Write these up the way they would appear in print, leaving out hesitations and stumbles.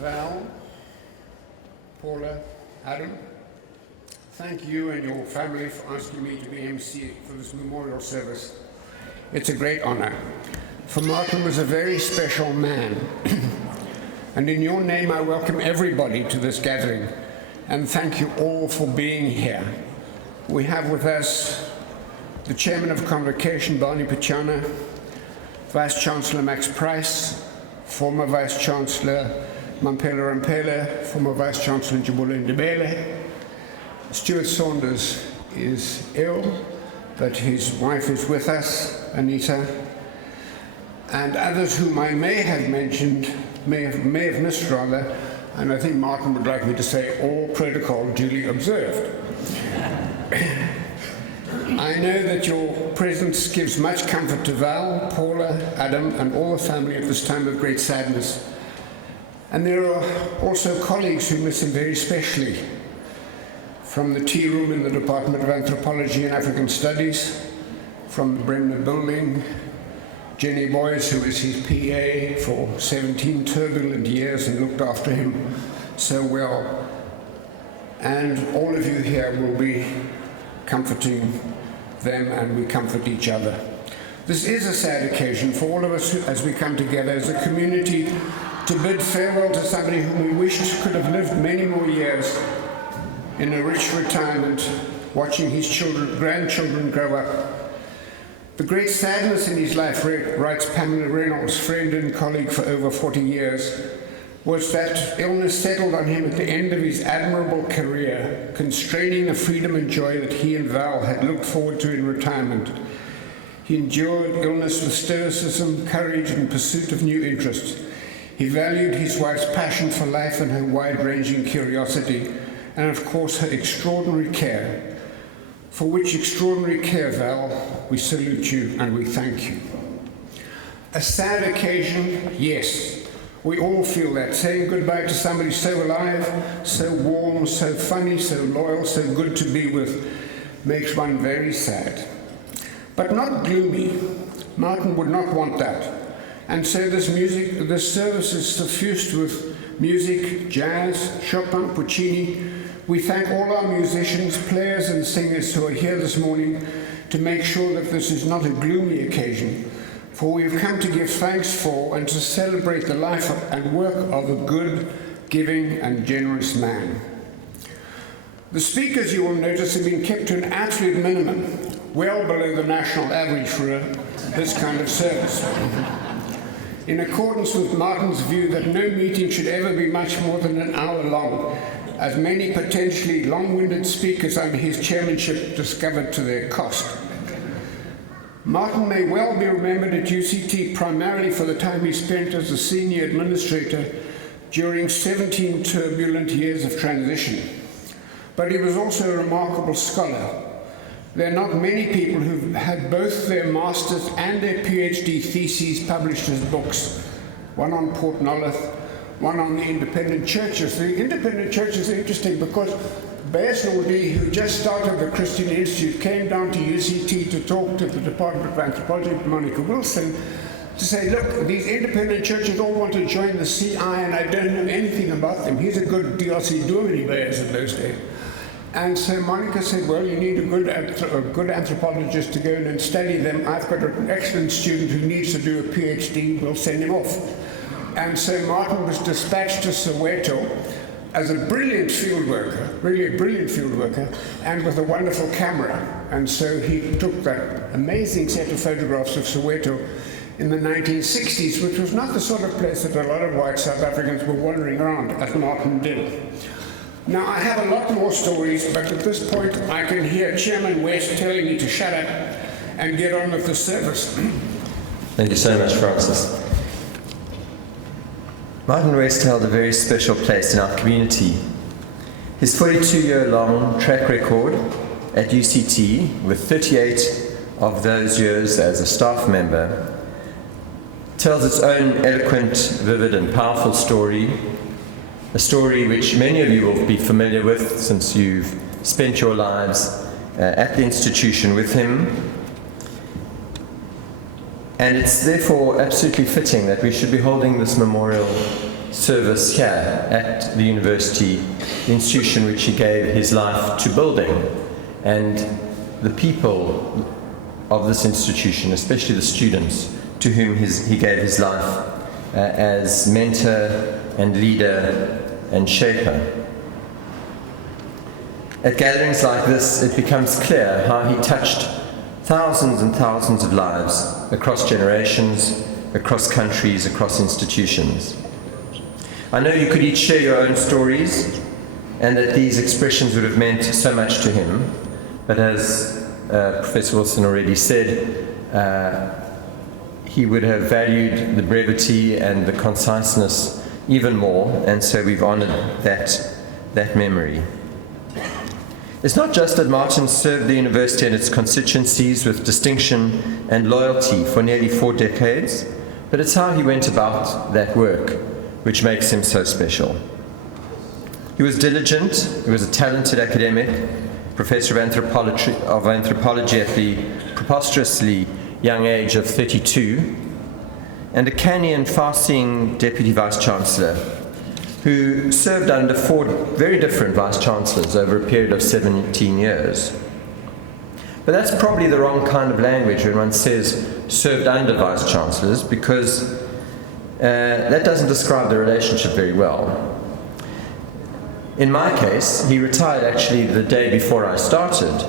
Val, Paula, Adam, thank you and your family for asking me to be MC for this memorial service. It's a great honor. For Martin was a very special man. And in your name, I welcome everybody to this gathering. And thank you all for being here. We have with us the Chairman of Convocation, Barney Pichana, Vice-Chancellor Max Price, former Vice-Chancellor Mampela Rampela, former Vice-Chancellor Njabula Ndebele. Stuart Saunders is ill, but his wife is with us, Anita, and others whom I may have mentioned, may have missed rather, and I think Martin would like me to say all protocol duly observed. I know that your presence gives much comfort to Val, Paula, Adam, and all the family at this time of great sadness. And there are also colleagues who miss him very specially. From the tea room in the Department of Anthropology and African Studies, from the Bremner Building, Jenny Boyce, who was his PA for 17 turbulent years and looked after him so well. And all of you here will be comforting them, and we comfort each other. This is a sad occasion for all of us as we come together as a community to bid farewell to somebody whom we wished could have lived many more years in a rich retirement, watching his grandchildren grow up. The great sadness in his life, writes Pamela Reynolds, friend and colleague for over 40 years, was that illness settled on him at the end of his admirable career, constraining the freedom and joy that he and Val had looked forward to in retirement. He endured illness with stoicism, courage, and pursuit of new interests. He valued his wife's passion for life and her wide-ranging curiosity, and of course her extraordinary care. For which extraordinary care, Val, we salute you and we thank you. A sad occasion, yes. We all feel that. Saying goodbye to somebody so alive, so warm, so funny, so loyal, so good to be with, makes one very sad. But not gloomy. Martin would not want that. And so this service is suffused with music, jazz, Chopin, Puccini. We thank all our musicians, players and singers who are here this morning to make sure that this is not a gloomy occasion, for we have come to give thanks for and to celebrate the life and work of a good, giving and generous man. The speakers, you will notice, have been kept to an absolute minimum, well below the national average for this kind of service. In accordance with Martin's view that no meeting should ever be much more than an hour long, as many potentially long-winded speakers under his chairmanship discovered to their cost. Martin may well be remembered at UCT primarily for the time he spent as a senior administrator during 17 turbulent years of transition. But he was also a remarkable scholar. There are not many people who've had both their master's and their PhD theses published as books, one on Port Nolloth, one on the independent churches. The independent churches are interesting because Bas Nordi, who just started the Christian Institute, came down to UCT to talk to the Department of Anthropology, Monica Wilson, to say, look, these independent churches all want to join the CI and I don't know anything about them. He's a good DRC Dominee Bas in those days. And so Monica said, well, you need a good anthropologist to go in and study them. I've got an excellent student who needs to do a PhD. We'll send him off. And so Martin was dispatched to Soweto as a brilliant field worker, really a brilliant field worker, and with a wonderful camera. And so he took that amazing set of photographs of Soweto in the 1960s, which was not the sort of place that a lot of white South Africans were wandering around, as Martin did. Now, I have a lot more stories, but at this point I can hear Chairman West telling me to shut up and get on with the service. Thank you so much, Francis. Martin West held a very special place in our community. His 42-year-long track record at UCT, with 38 of those years as a staff member, tells its own eloquent, vivid and powerful story, a story which many of you will be familiar with since you've spent your lives at the institution with him. And it's therefore absolutely fitting that we should be holding this memorial service here at the university, the institution which he gave his life to building, and the people of this institution, especially the students to whom he gave his life as mentor and leader and shaper. At gatherings like this, it becomes clear how he touched thousands and thousands of lives across generations, across countries, across institutions. I know you could each share your own stories, and that these expressions would have meant so much to him, but as Professor Wilson already said, he would have valued the brevity and the conciseness even more, and so we've honored that memory. It's not just that Martin served the university and its constituencies with distinction and loyalty for nearly 4 decades, but it's how he went about that work which makes him so special. He was diligent, he was a talented academic, professor of anthropology at the preposterously young age of 32, and a canny and far-seeing deputy vice-chancellor who served under 4 very different vice-chancellors over a period of 17 years. But that's probably the wrong kind of language when one says served under vice-chancellors, because that doesn't describe the relationship very well. In my case, he retired actually the day before I started,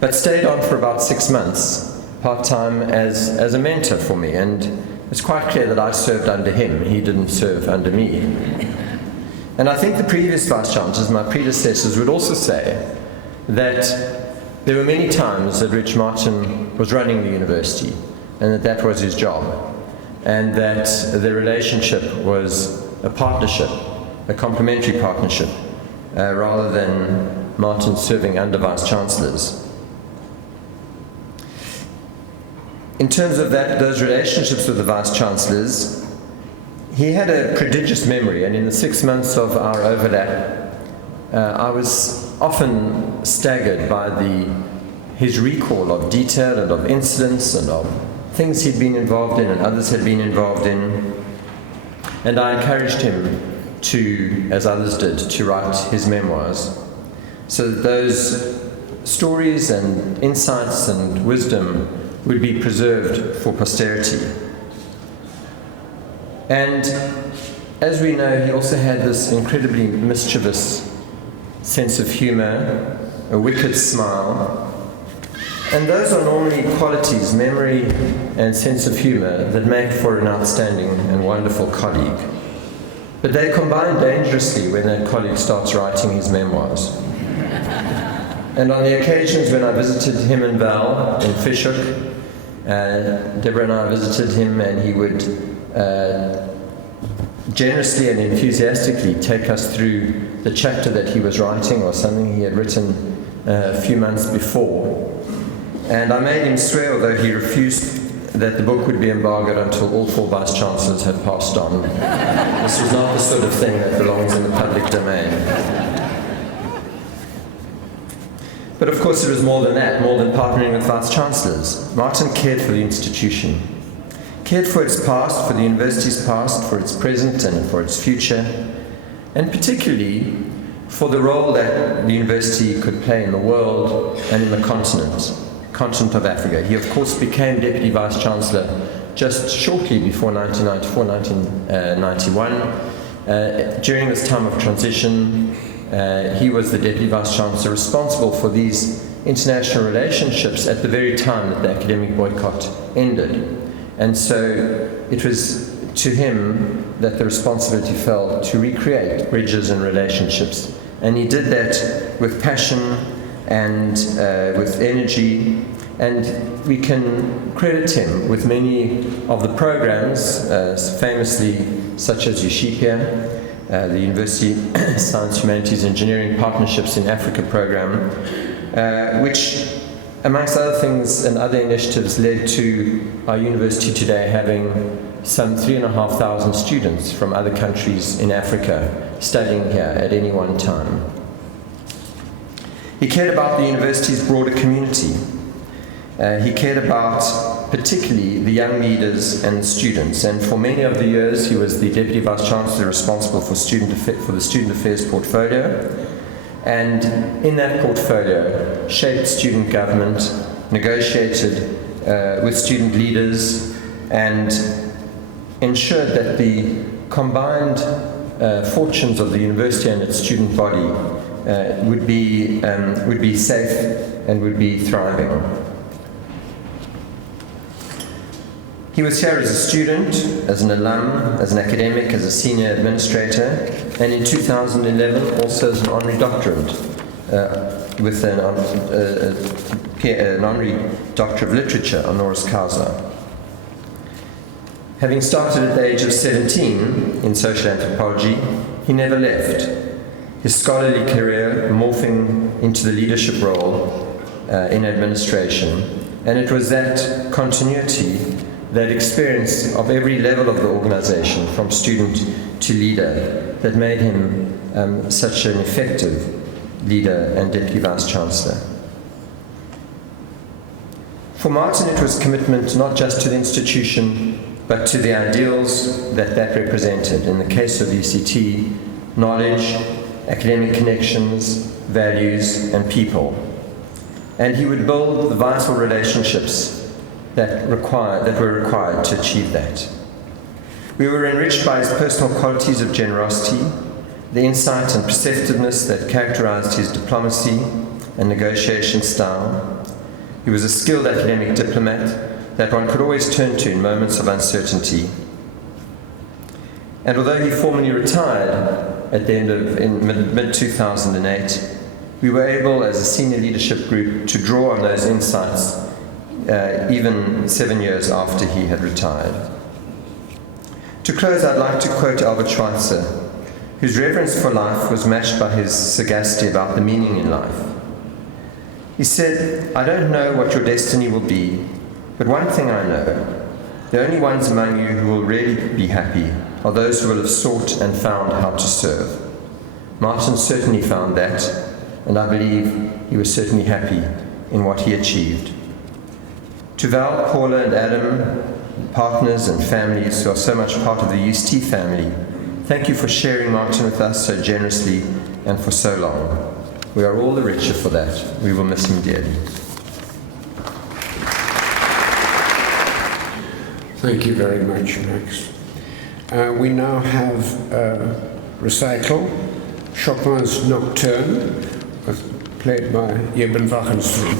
but stayed on for about 6 months, part-time as a mentor for me, and it's quite clear that I served under him, he didn't serve under me. And I think the previous vice-chancellors, my predecessors, would also say that there were many times at which Martin was running the university, and that was his job, and that the relationship was a partnership, a complementary partnership, rather than Martin serving under vice-chancellors. In terms of those relationships with the vice-chancellors, he had a prodigious memory, and in the 6 months of our overlap, I was often staggered by his recall of detail and of incidents and of things he'd been involved in and others had been involved in. And I encouraged him to, as others did, to write his memoirs, so that those stories and insights and wisdom would be preserved for posterity. And as we know, he also had this incredibly mischievous sense of humor, a wicked smile, and those are normally qualities, memory and sense of humor, that make for an outstanding and wonderful colleague. But they combine dangerously when that colleague starts writing his memoirs. And on the occasions when I visited him and Val in Fishhook, Deborah and I visited him, and he would generously and enthusiastically take us through the chapter that he was writing or something he had written a few months before. And I made him swear, although he refused, that the book would be embargoed until all 4 vice-chancellors had passed on. This was not the sort of thing that belongs in the public domain. But of course it was more than that, more than partnering with vice-chancellors. Martin cared for the institution, cared for its past, for the university's past, for its present and for its future, and particularly for the role that the university could play in the world and in the continent of Africa. He of course became Deputy Vice-Chancellor just shortly before 1991. During this time of transition, he was the Deputy Vice-Chancellor responsible for these international relationships at the very time that the academic boycott ended. And so it was to him that the responsibility fell to recreate bridges and relationships. And he did that with passion and with energy, and we can credit him with many of the programs, famously such as UCT, the University Science, Humanities, Engineering Partnerships in Africa program, which, amongst other things and other initiatives, led to our university today having some 3,500 students from other countries in Africa studying here at any one time. He cared about the university's broader community. He cared about particularly the young leaders and the students, and for many of the years he was the Deputy Vice-Chancellor responsible for the Student Affairs portfolio, and in that portfolio shaped student government, negotiated with student leaders, and ensured that the combined fortunes of the university and its student body would be safe and would be thriving. He was here as a student, as an alum, as an academic, as a senior administrator, and in 2011 also as an honorary doctorate with an honorary Doctor of Literature honoris causa. Having started at the age of 17 in social anthropology, he never left, his scholarly career morphing into the leadership role in administration, and it was that continuity, that experience of every level of the organization, from student to leader, that made him such an effective leader and Deputy Vice-Chancellor. For Martin, it was commitment not just to the institution, but to the ideals that represented. In the case of UCT, knowledge, academic connections, values, and people. And he would build the vital relationships that were required to achieve that. We were enriched by his personal qualities of generosity, the insight and perceptiveness that characterized his diplomacy and negotiation style. He was a skilled academic diplomat that one could always turn to in moments of uncertainty. And although he formally retired at the end of mid-2008, we were able, as a senior leadership group, to draw on those insights even 7 years after he had retired. To close, I'd like to quote Albert Schweitzer, whose reverence for life was matched by his sagacity about the meaning in life. He said, "I don't know what your destiny will be, but one thing I know, the only ones among you who will really be happy are those who will have sought and found how to serve." Martin certainly found that, and I believe he was certainly happy in what he achieved. To Val, Paula, and Adam, partners and families who are so much part of the UCT family, thank you for sharing Martin with us so generously and for so long. We are all the richer for that. We will miss him dearly. Thank you very much, Max. We now have a recital, Chopin's Nocturne, played by Eben Wachenstrom.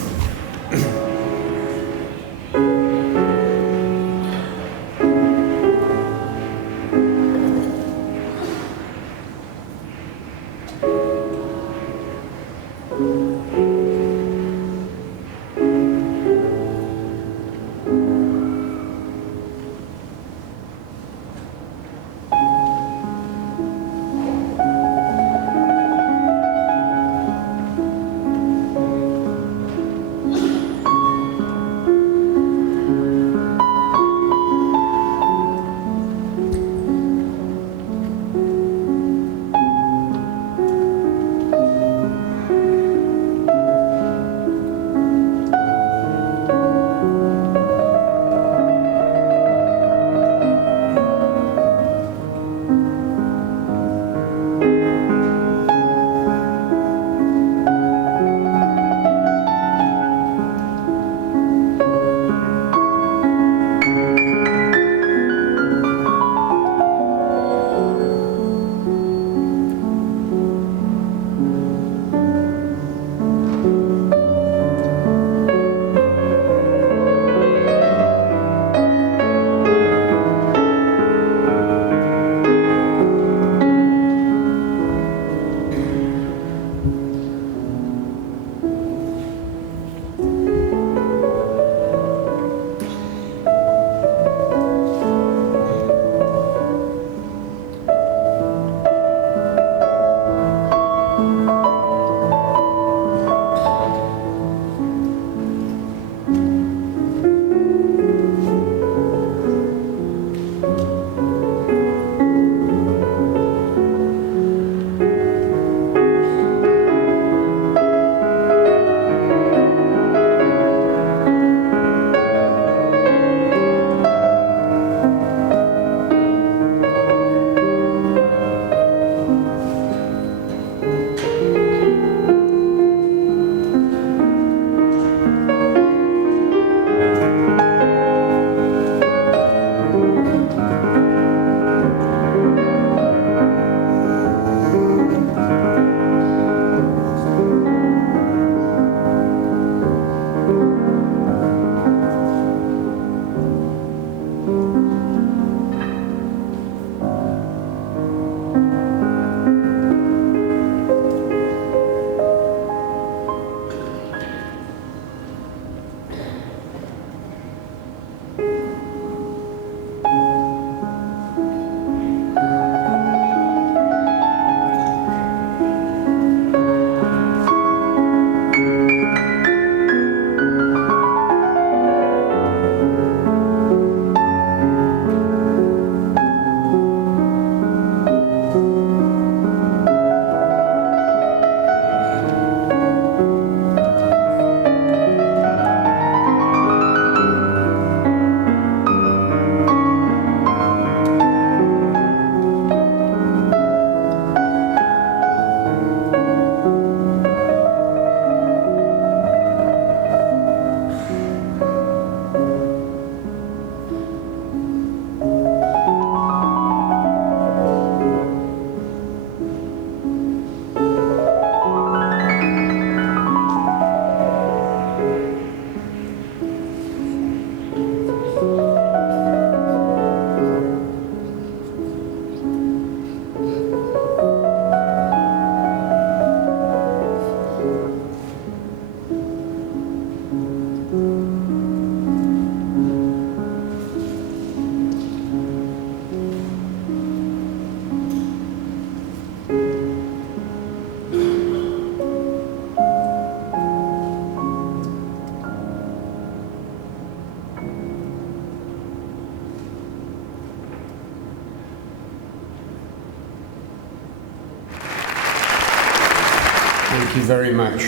Thank you very much.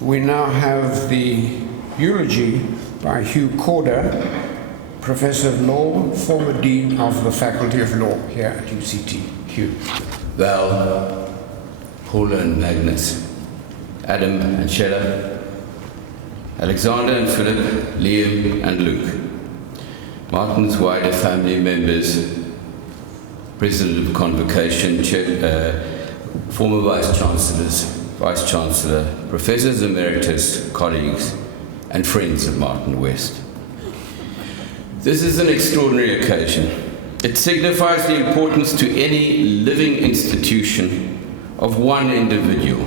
We now have the eulogy by Hugh Corder, Professor of Law, former Dean of the Faculty of Law here at UCT. Hugh. Val, Paula and Magnus, Adam and Shella, Alexander and Philip, Liam and Luke, Martin's wider family members, President of Convocation, former Vice-Chancellors, Vice-Chancellor, Professors Emeritus, colleagues, and friends of Martin West. This is an extraordinary occasion. It signifies the importance to any living institution of one individual,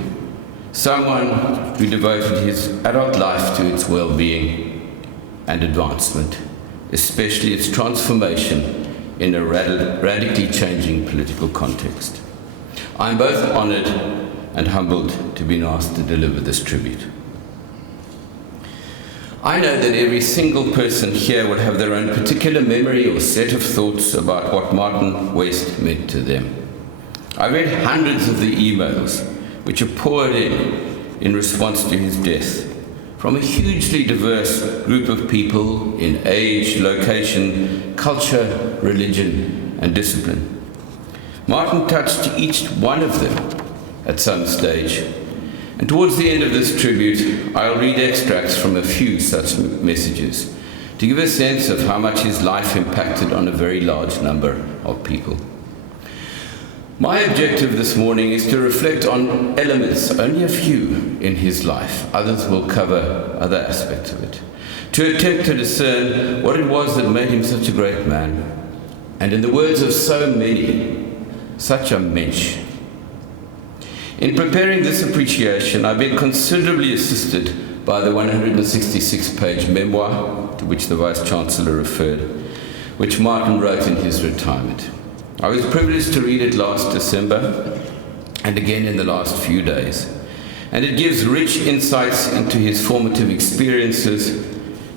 someone who devoted his adult life to its well-being and advancement, especially its transformation in a radically changing political context. I'm both honored and humbled to be asked to deliver this tribute. I know that every single person here will have their own particular memory or set of thoughts about what Martin West meant to them. I read hundreds of the emails which are poured in response to his death from a hugely diverse group of people in age, location, culture, religion, and discipline. Martin touched each one of them at some stage, and towards the end of this tribute, I'll read extracts from a few such messages to give a sense of how much his life impacted on a very large number of people. My objective this morning is to reflect on elements, only a few, in his life. Others will cover other aspects of it. To attempt to discern what it was that made him such a great man, and in the words of so many, such a mensch. In preparing this appreciation, I've been considerably assisted by the 166-page memoir to which the Vice-Chancellor referred, which Martin wrote in his retirement. I was privileged to read it last December and again in the last few days, and it gives rich insights into his formative experiences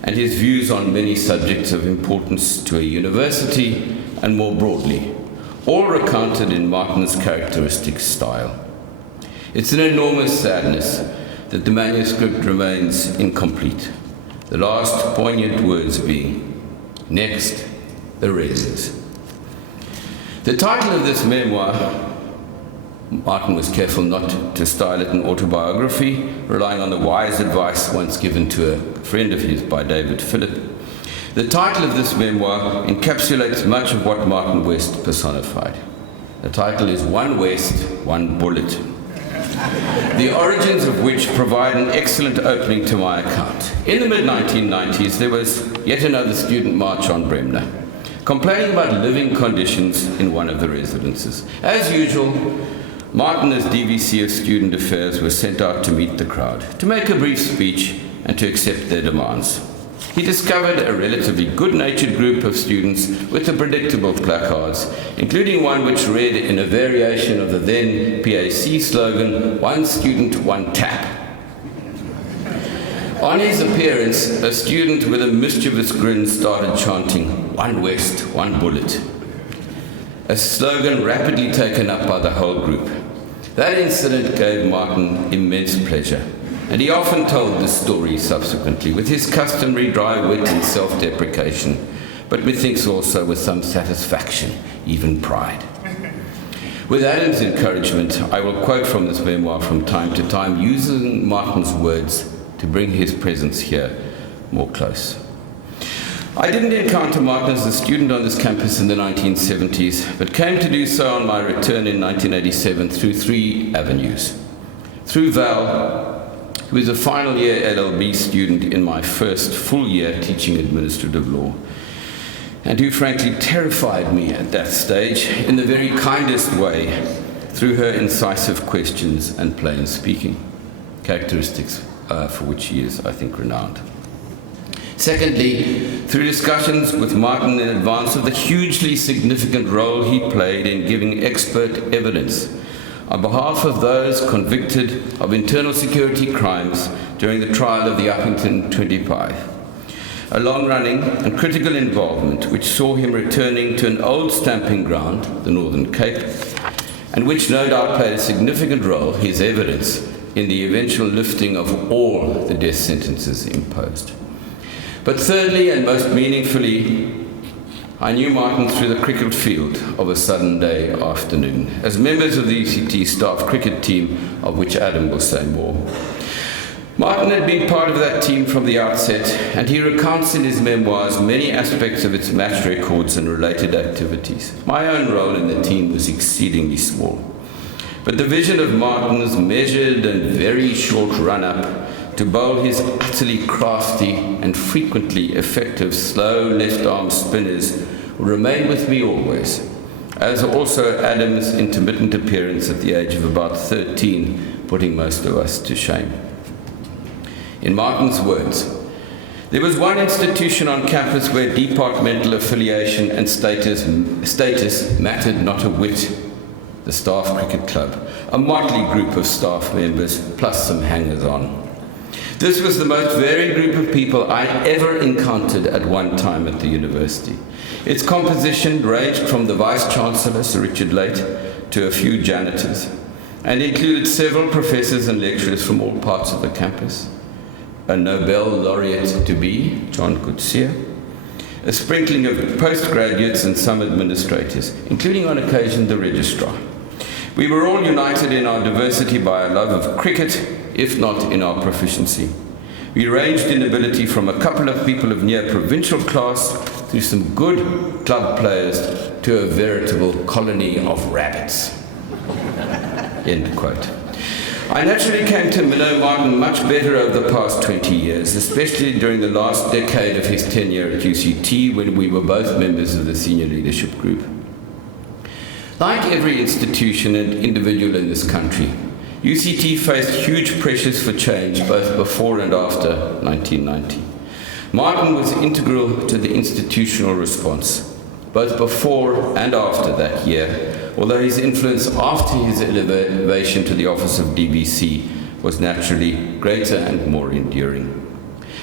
and his views on many subjects of importance to a university and more broadly, all recounted in Martin's characteristic style. It's an enormous sadness that the manuscript remains incomplete, the last poignant words being, "Next, the razors." The title of this memoir, Martin was careful not to style it an autobiography, relying on the wise advice once given to a friend of his by David Philip. The title of this memoir encapsulates much of what Martin West personified. The title is One West, One Bullet, the origins of which provide an excellent opening to my account. In the mid-1990s, there was yet another student march on Bremner, complaining about living conditions in one of the residences. As usual, Martin, as DVC of Student Affairs, was sent out to meet the crowd, to make a brief speech and to accept their demands. He discovered a relatively good-natured group of students with the predictable placards, including one which read in a variation of the then PAC slogan, "One student, one tap." On his appearance, a student with a mischievous grin started chanting, "One West, one bullet," a slogan rapidly taken up by the whole group. That incident gave Martin immense pleasure, and he often told this story subsequently, with his customary dry wit and self-deprecation, but methinks also with some satisfaction, even pride. With Adam's encouragement, I will quote from this memoir from time to time, using Martin's words to bring his presence here more close. I didn't encounter Martin as a student on this campus in the 1970s, but came to do so on my return in 1987 through three avenues. Through Val, who is a final year LLB student in my first full year teaching administrative law, and who frankly terrified me at that stage in the very kindest way through her incisive questions and plain speaking, characteristics for which he is, I think, renowned. Secondly, through discussions with Martin in advance of the hugely significant role he played in giving expert evidence on behalf of those convicted of internal security crimes during the trial of the Uppington 25. A long-running and critical involvement which saw him returning to an old stamping ground, the Northern Cape, and which no doubt played a significant role, his evidence, in the eventual lifting of all the death sentences imposed. But thirdly, and most meaningfully, I knew Martin through the cricket field of a Sunday afternoon, as members of the UCT staff cricket team, of which Adam will say more. Martin had been part of that team from the outset, and he recounts in his memoirs many aspects of its match records and related activities. My own role in the team was exceedingly small. But the vision of Martin's measured and very short run-up to bowl his utterly crafty and frequently effective slow left-arm spinners will remain with me always, as also Adam's intermittent appearance at the age of about 13, putting most of us to shame. In Martin's words, there was one institution on campus where departmental affiliation and status mattered not a whit: the Staff Cricket Club, a motley group of staff members plus some hangers-on. This was the most varied group of people I'd ever encountered at one time at the university. Its composition ranged from the vice-chancellor, Sir Richard Late, to a few janitors, and included several professors and lecturers from all parts of the campus, a Nobel laureate-to-be, John Coetzee, a sprinkling of postgraduates and some administrators, including on occasion the registrar. We were all united in our diversity by a love of cricket, if not in our proficiency. We ranged in ability from a couple of people of near provincial class through some good club players to a veritable colony of rabbits. End quote. I naturally came to know Martin much better over the past 20 years, especially during the last decade of his tenure at UCT, when we were both members of the senior leadership group. Like every institution and individual in this country, UCT faced huge pressures for change both before and after 1990. Martin was integral to the institutional response, both before and after that year, although his influence after his elevation to the office of DBC was naturally greater and more enduring.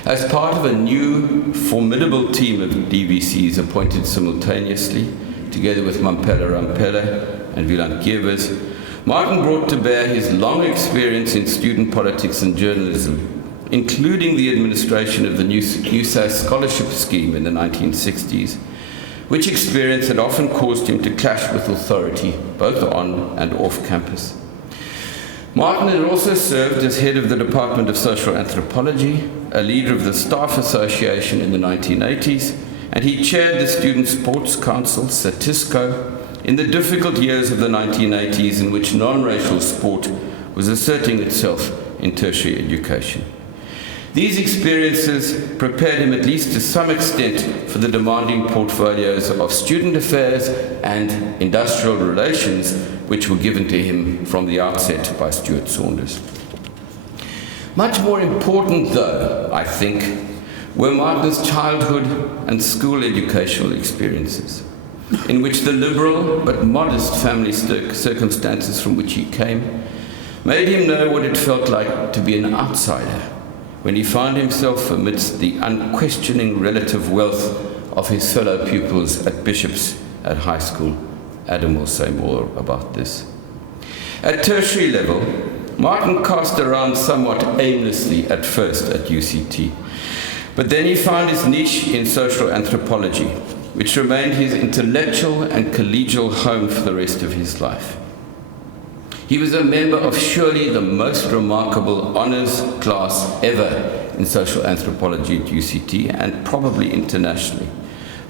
As part of a new, formidable team of DBCs appointed simultaneously, together with Mampela Rampela and Wieland Kiewers, Martin brought to bear his long experience in student politics and journalism, including the administration of the USAS scholarship scheme in the 1960s, which experience had often caused him to clash with authority, both on and off campus. Martin had also served as head of the Department of Social Anthropology, a leader of the Staff Association in the 1980s, and he chaired the Student Sports Council, SATISCO, in the difficult years of the 1980s in which non-racial sport was asserting itself in tertiary education. These experiences prepared him, at least to some extent, for the demanding portfolios of student affairs and industrial relations, which were given to him from the outset by Stuart Saunders. Much more important, though, I think, were Martin's childhood and school educational experiences, in which the liberal but modest family circumstances from which he came made him know what it felt like to be an outsider when he found himself amidst the unquestioning relative wealth of his fellow pupils at Bishop's at high school. Adam will say more about this. At tertiary level, Martin cast around somewhat aimlessly at first at UCT, but then he found his niche in social anthropology, which remained his intellectual and collegial home for the rest of his life. He was a member of surely the most remarkable honors class ever in social anthropology at UCT, and probably internationally.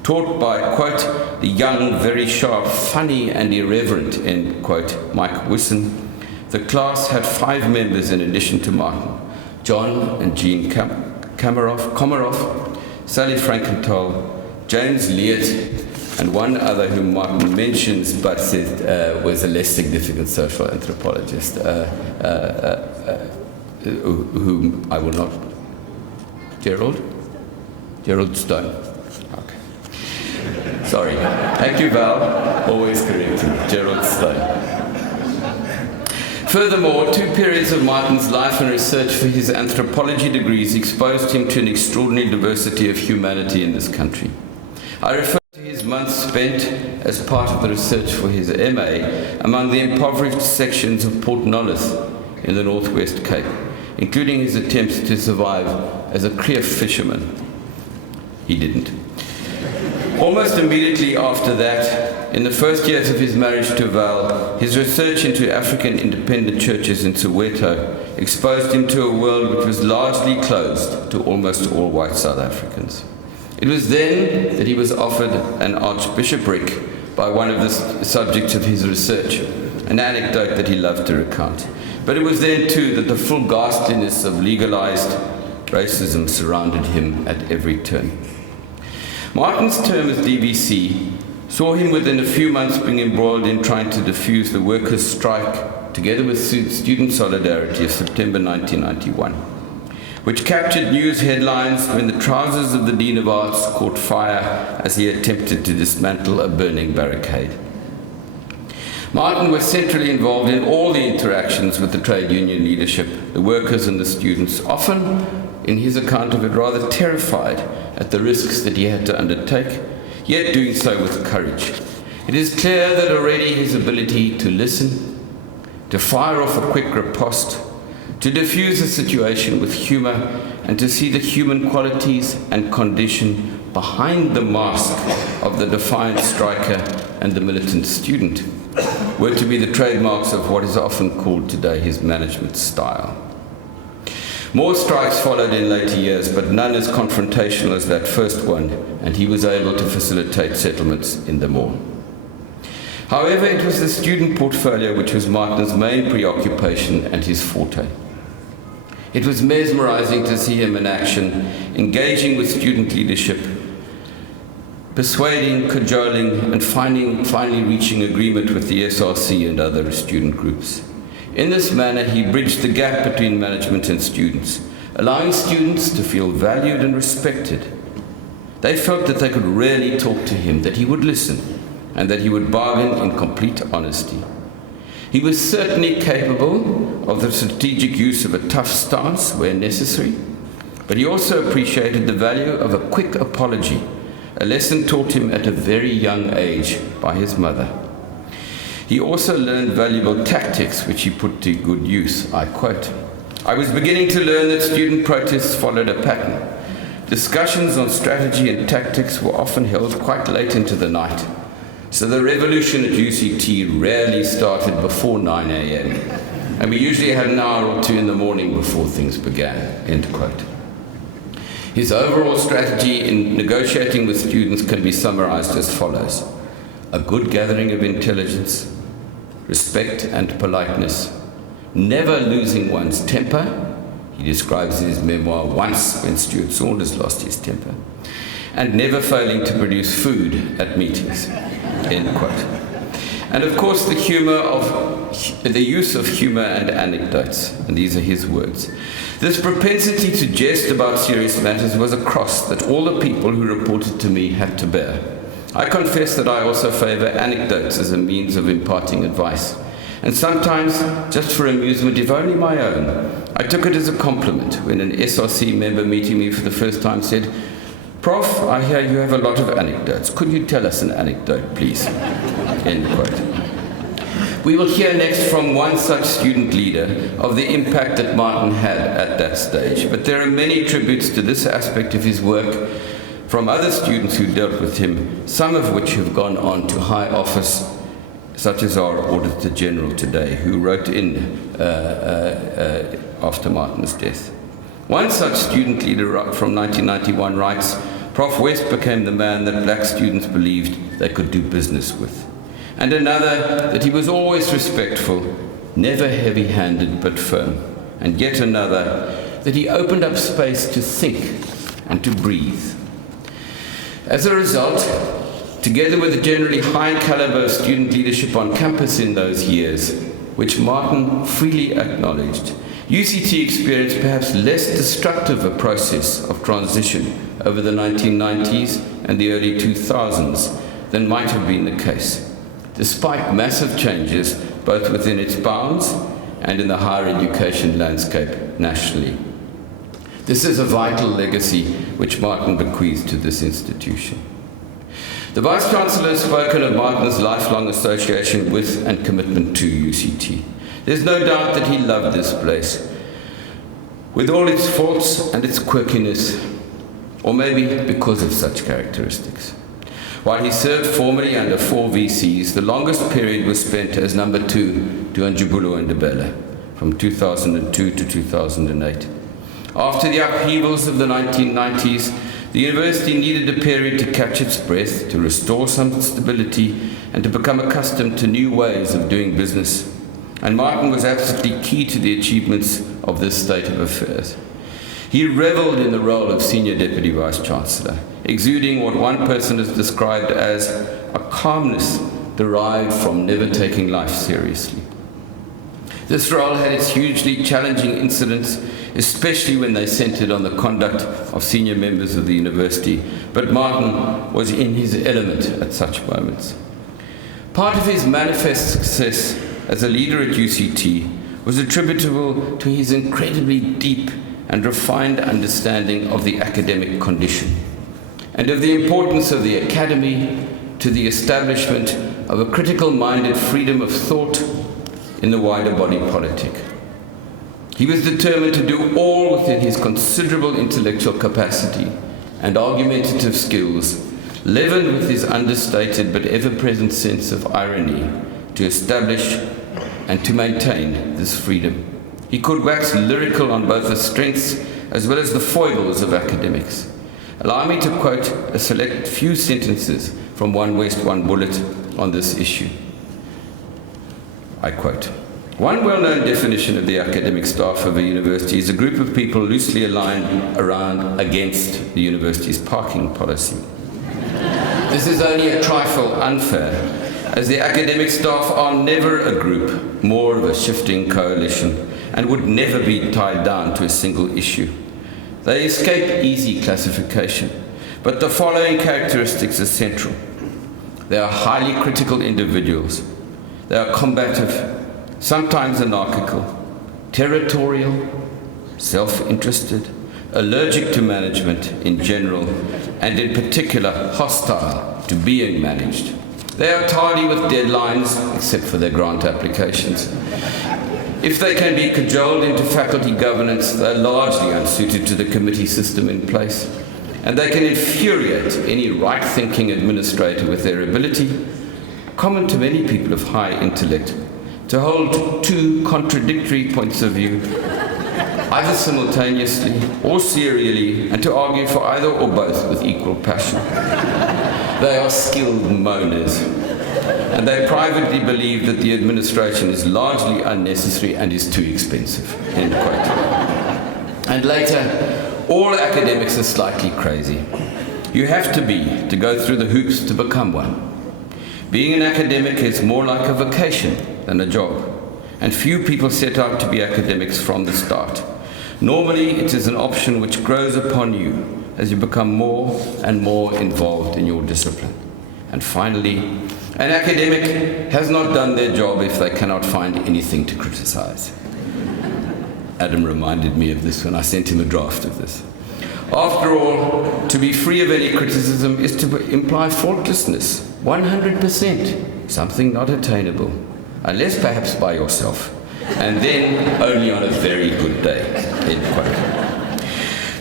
Taught by, quote, the young, very sharp, funny and irreverent, end quote, Mike Wisson, the class had 5 members in addition to Martin: John and Jean Komarov, Sally Frankenthal, James Leott, and one other whom Martin mentions but said was a less significant social anthropologist, whom I will not... Gerald Stone. Okay. Sorry. Thank you, Val. Always correcting. Gerald Stone. Furthermore, 2 periods of Martin's life and research for his anthropology degrees exposed him to an extraordinary diversity of humanity in this country. I refer to his months spent as part of the research for his MA among the impoverished sections of Port Nolloth in the Northwest Cape, including his attempts to survive as a Creef fisherman. He didn't. Almost immediately after that, in the first years of his marriage to Val, his research into African independent churches in Soweto exposed him to a world which was largely closed to almost all white South Africans. It was then that he was offered an archbishopric by one of the subjects of his research, an anecdote that he loved to recount. But it was then too that the full ghastliness of legalized racism surrounded him at every turn. Martin's term as DVC saw him within a few months being embroiled in trying to defuse the workers' strike, together with Student Solidarity of September 1991, which captured news headlines when the trousers of the Dean of Arts caught fire as he attempted to dismantle a burning barricade. Martin was centrally involved in all the interactions with the trade union leadership, the workers and the students, often, in his account of it, rather terrified at the risks that he had to undertake, yet doing so with courage. It is clear that already his ability to listen, to fire off a quick riposte, to diffuse a situation with humor, and to see the human qualities and condition behind the mask of the defiant striker and the militant student were to be the trademarks of what is often called today his management style. More strikes followed in later years, but none as confrontational as that first one, and he was able to facilitate settlements in them all. However, it was the student portfolio which was Martin's main preoccupation and his forte. It was mesmerizing to see him in action, engaging with student leadership, persuading, cajoling, and finally reaching agreement with the SRC and other student groups. In this manner, he bridged the gap between management and students, allowing students to feel valued and respected. They felt that they could really talk to him, that he would listen, and that he would bargain in complete honesty. He was certainly capable of the strategic use of a tough stance where necessary, but he also appreciated the value of a quick apology, a lesson taught him at a very young age by his mother. He also learned valuable tactics, which he put to good use. I quote, "I was beginning to learn that student protests followed a pattern. Discussions on strategy and tactics were often held quite late into the night. So the revolution at UCT rarely started before 9 a.m. And we usually had an hour or two in the morning before things began," end quote. His overall strategy in negotiating with students can be summarized as follows: a good gathering of intelligence, respect and politeness, never losing one's temper. He describes in his memoir once when Stuart Saunders lost his temper, and never failing to produce food at meetings, end quote. And of course the use of humor and anecdotes, and these are his words. This propensity to jest about serious matters was a cross that all the people who reported to me had to bear. I confess that I also favor anecdotes as a means of imparting advice, and sometimes, just for amusement, if only my own, I took it as a compliment when an SRC member meeting me for the first time said, "Prof, I hear you have a lot of anecdotes. Could you tell us an anecdote, please?" End quote. We will hear next from one such student leader of the impact that Martin had at that stage, but there are many tributes to this aspect of his work from other students who dealt with him, some of which have gone on to high office, such as our Auditor General today, who wrote in after Martin's death. One such student leader from 1991 writes, "Prof. West became the man that black students believed they could do business with." And another, that he was always respectful, never heavy-handed but firm. And yet another, that he opened up space to think and to breathe. As a result, together with the generally high caliber of student leadership on campus in those years, which Martin freely acknowledged, UCT experienced perhaps less destructive a process of transition over the 1990s and the early 2000s than might have been the case, despite massive changes both within its bounds and in the higher education landscape nationally. This is a vital legacy which Martin bequeathed to this institution. The Vice-Chancellor has spoken of Martin's lifelong association with and commitment to UCT. There's no doubt that he loved this place, with all its faults and its quirkiness, or maybe because of such characteristics. While he served formally under 4 VCs, the longest period was spent as number 2 to Njabulo and Ndebele, from 2002 to 2008. After the upheavals of the 1990s, the university needed a period to catch its breath, to restore some stability, and to become accustomed to new ways of doing business. And Martin was absolutely key to the achievements of this state of affairs. He revelled in the role of Senior Deputy Vice-Chancellor, exuding what one person has described as a calmness derived from never taking life seriously. This role had its hugely challenging incidents, especially when they centred on the conduct of senior members of the university, but Martin was in his element at such moments. Part of his manifest success as a leader at UCT was attributable to his incredibly deep and refined understanding of the academic condition, and of the importance of the academy to the establishment of a critical-minded freedom of thought in the wider body politic. He was determined to do all within his considerable intellectual capacity and argumentative skills, leavened with his understated but ever-present sense of irony, to establish and to maintain this freedom. He could wax lyrical on both the strengths as well as the foibles of academics. Allow me to quote a select few sentences from One West, One Bullet on this issue. I quote, "One well-known definition of the academic staff of a university is a group of people loosely aligned around against the university's parking policy. This is only a trifle unfair, as the academic staff are never a group, more of a shifting coalition, and would never be tied down to a single issue. They escape easy classification, but the following characteristics are central. They are highly critical individuals. They are combative, sometimes anarchical, territorial, self-interested, allergic to management in general, and in particular hostile to being managed. They are tardy with deadlines, except for their grant applications. If they can be cajoled into faculty governance, they are largely unsuited to the committee system in place, and they can infuriate any right-thinking administrator with their ability, common to many people of high intellect, to hold 2 contradictory points of view, either simultaneously or serially, and to argue for either or both with equal passion. They are skilled moaners, and they privately believe that the administration is largely unnecessary and is too expensive." End quote. And later, all academics are slightly crazy. You have to be to go through the hoops to become one. Being an academic is more like a vocation than a job, and few people set out to be academics from the start. Normally, it is an option which grows upon you as you become more and more involved in your discipline. And finally, an academic has not done their job if they cannot find anything to criticize. Adam reminded me of this when I sent him a draft of this. After all, to be free of any criticism is to imply faultlessness, 100%, something not attainable, unless perhaps by yourself, and then only on a very good day. End quote.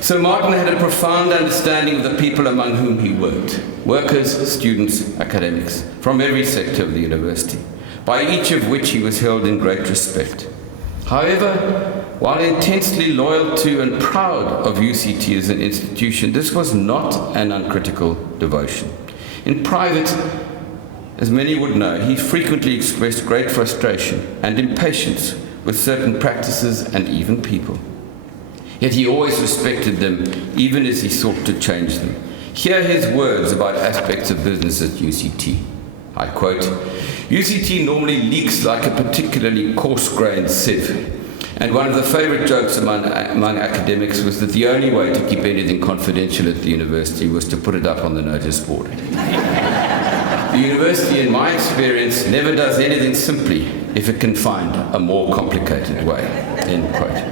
So Martin had a profound understanding of the people among whom he worked, workers, students, academics, from every sector of the university, by each of which he was held in great respect. However, while intensely loyal to and proud of UCT as an institution, this was not an uncritical devotion. In private, as many would know, he frequently expressed great frustration and impatience with certain practices and even people. Yet he always respected them, even as he sought to change them. Hear his words about aspects of business at UCT. I quote, "UCT normally leaks like a particularly coarse-grained sieve, and one of the favorite jokes among academics was that the only way to keep anything confidential at the university was to put it up on the notice board. The university, in my experience, never does anything simply if it can find a more complicated way." End quote.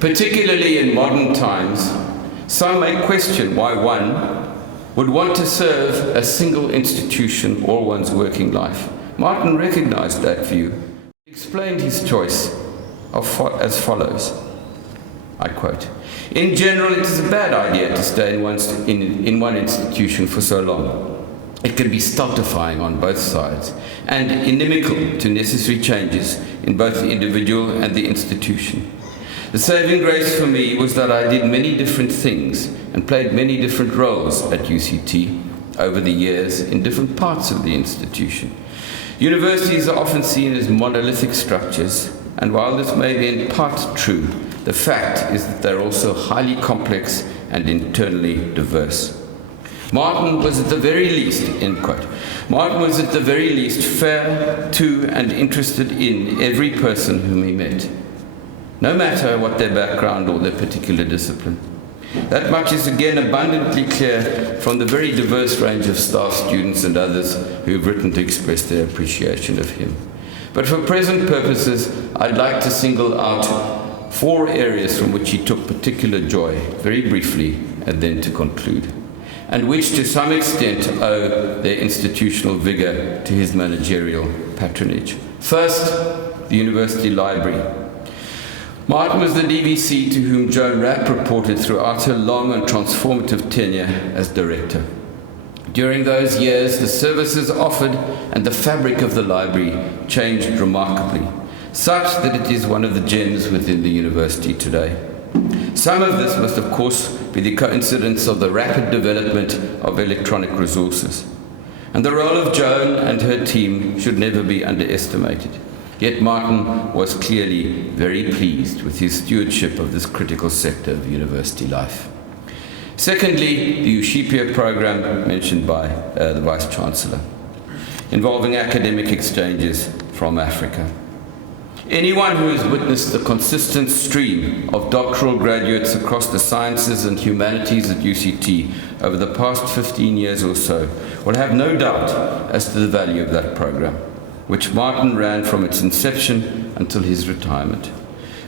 Particularly in modern times, some may question why one, would want to serve a single institution all one's working life. Martin recognized that view. He explained his choice as follows, I quote, "In general, it is a bad idea to stay in one institution for so long. It can be stultifying on both sides and inimical to necessary changes in both the individual and the institution. The saving grace for me was that I did many different things and played many different roles at UCT over the years in different parts of the institution. Universities are often seen as monolithic structures, and while this may be in part true, the fact is that they're also highly complex and internally diverse. Martin was at the very least," end quote, Martin was at the very least fair to and interested in every person whom he met, no matter what their background or their particular discipline. That much is again abundantly clear from the very diverse range of staff, students and others who have written to express their appreciation of him. But for present purposes, I'd like to single out 4 areas from which he took particular joy, very briefly, and then to conclude, and which to some extent owe their institutional vigor to his managerial patronage. First, the university library. Martin was the DVC to whom Joan Rapp reported throughout her long and transformative tenure as director. During those years, the services offered and the fabric of the library changed remarkably, such that it is one of the gems within the university today. Some of this must, of course, be the coincidence of the rapid development of electronic resources. And the role of Joan and her team should never be underestimated. Yet Martin was clearly very pleased with his stewardship of this critical sector of university life. Secondly, the UCT program mentioned by the vice-chancellor, involving academic exchanges from Africa. Anyone who has witnessed the consistent stream of doctoral graduates across the sciences and humanities at UCT over the past 15 years or so will have no doubt as to the value of that program, which Martin ran from its inception until his retirement.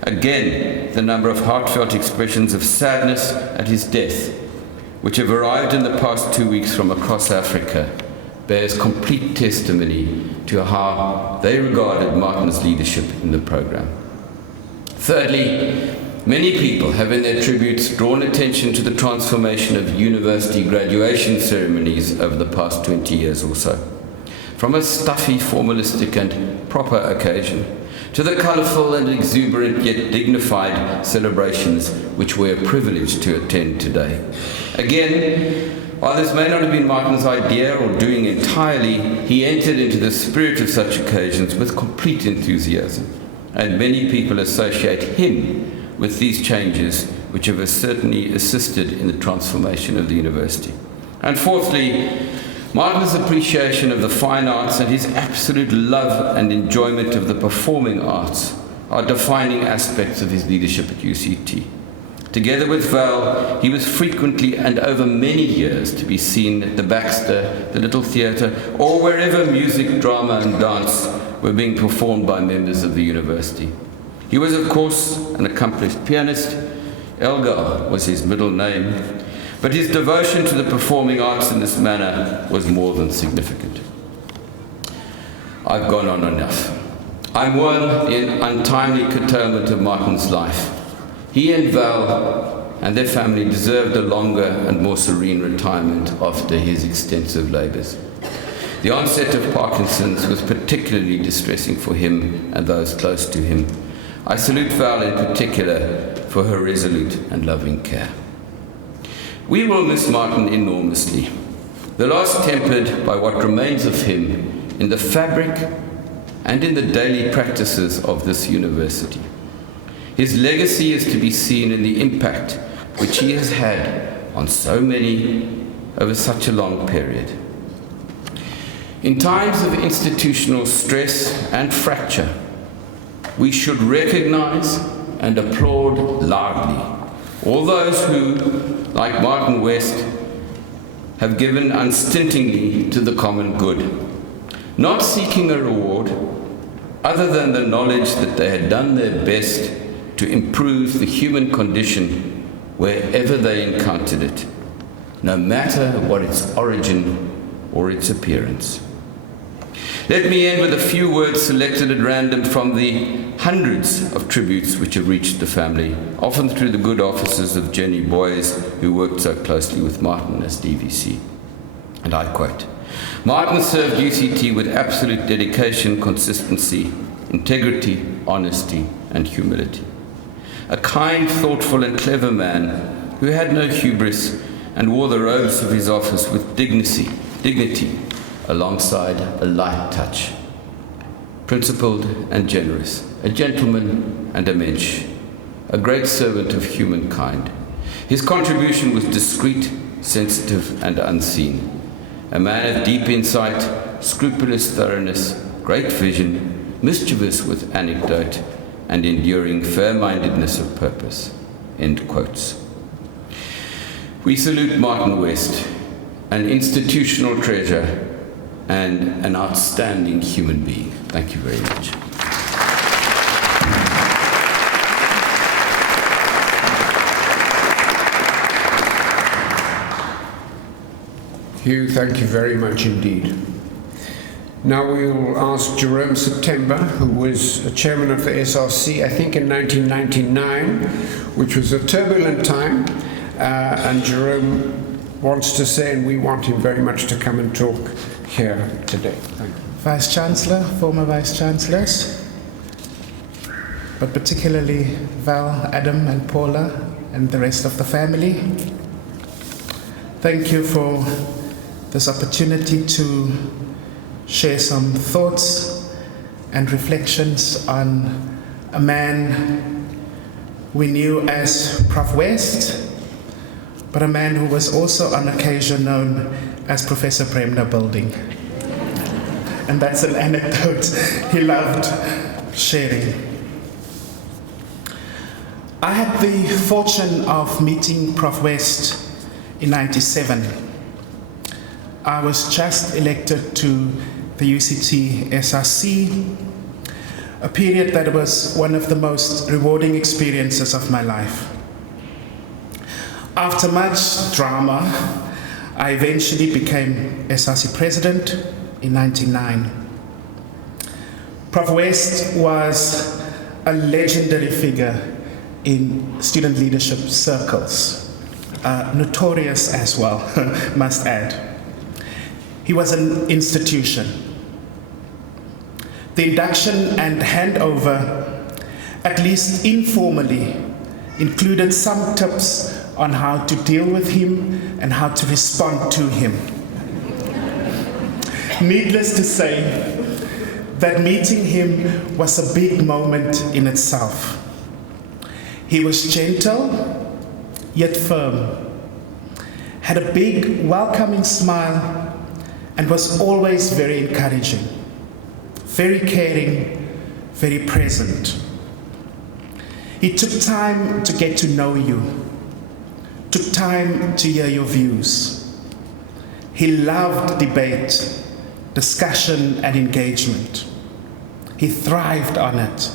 Again, the number of heartfelt expressions of sadness at his death, which have arrived in the past 2 weeks from across Africa, bears complete testimony to how they regarded Martin's leadership in the program. Thirdly, many people have in their tributes drawn attention to the transformation of university graduation ceremonies over the past 20 years or so. From a stuffy, formalistic and proper occasion to the colourful and exuberant yet dignified celebrations which we're privileged to attend today. Again, while this may not have been Martin's idea or doing entirely, he entered into the spirit of such occasions with complete enthusiasm, and many people associate him with these changes which have certainly assisted in the transformation of the university. And fourthly, Martin's appreciation of the fine arts and his absolute love and enjoyment of the performing arts are defining aspects of his leadership at UCT. Together with Val, he was frequently and over many years to be seen at the Baxter, the Little Theatre, or wherever music, drama and dance were being performed by members of the university. He was, of course, an accomplished pianist. Elgar was his middle name, but his devotion to the performing arts in this manner was more than significant. I've gone on enough. I mourn the untimely curtailment of Martin's life. He and Val and their family deserved a longer and more serene retirement after his extensive labours. The onset of Parkinson's was particularly distressing for him and those close to him. I salute Val in particular for her resolute and loving care. We will miss Martin enormously, the loss tempered by what remains of him in the fabric and in the daily practices of this university. His legacy is to be seen in the impact which he has had on so many over such a long period. In times of institutional stress and fracture, we should recognize and applaud loudly all those who, like Martin West, have given unstintingly to the common good, not seeking a reward other than the knowledge that they had done their best to improve the human condition wherever they encountered it. no matter what its origin or its appearance. Let me end with a few words selected at random from the hundreds of tributes which have reached the family, often through the good offices of Jenny Boys, who worked so closely with Martin as DVC. And I quote, "Martin served UCT with absolute dedication, consistency, integrity, honesty, and humility. A kind, thoughtful, and clever man who had no hubris and wore the robes of his office with dignity, alongside a light touch. Principled and generous, a gentleman and a mensch, a great servant of humankind. His contribution was discreet, sensitive, and unseen. A man of deep insight, scrupulous thoroughness, great vision, mischievous with anecdote, and enduring fair-mindedness of purpose." End quotes. We salute Martin West, an institutional treasure and an outstanding human being. Thank you very much. Hugh, thank you very much indeed. Now we will ask Jerome September, who was chairman of the SRC, I think in 1999, which was a turbulent time, and Jerome wants to say, and we want him very much to come and talk here today. Thank you. Vice-Chancellor, former Vice-Chancellors, but particularly Val, Adam and Paula and the rest of the family. Thank you for this opportunity to share some thoughts and reflections on a man we knew as Prof. West, but a man who was also on occasion known as Professor Bremner Building. And that's an anecdote he loved sharing. I had the fortune of meeting Prof. West in '97. I was just elected to the UCT SRC, a period that was one of the most rewarding experiences of my life. After much drama, I eventually became SRC president in '99. Prof. West was a legendary figure in student leadership circles, notorious as well, must add. He was an institution. The induction and handover, at least informally, included some tips on how to deal with him and how to respond to him. Needless to say, that meeting him was a big moment in itself. He was gentle, yet firm, had a big, welcoming smile, and was always very encouraging, very caring, very present. He took time to get to know you, took time to hear your views. He loved debate, discussion, and engagement. He thrived on it.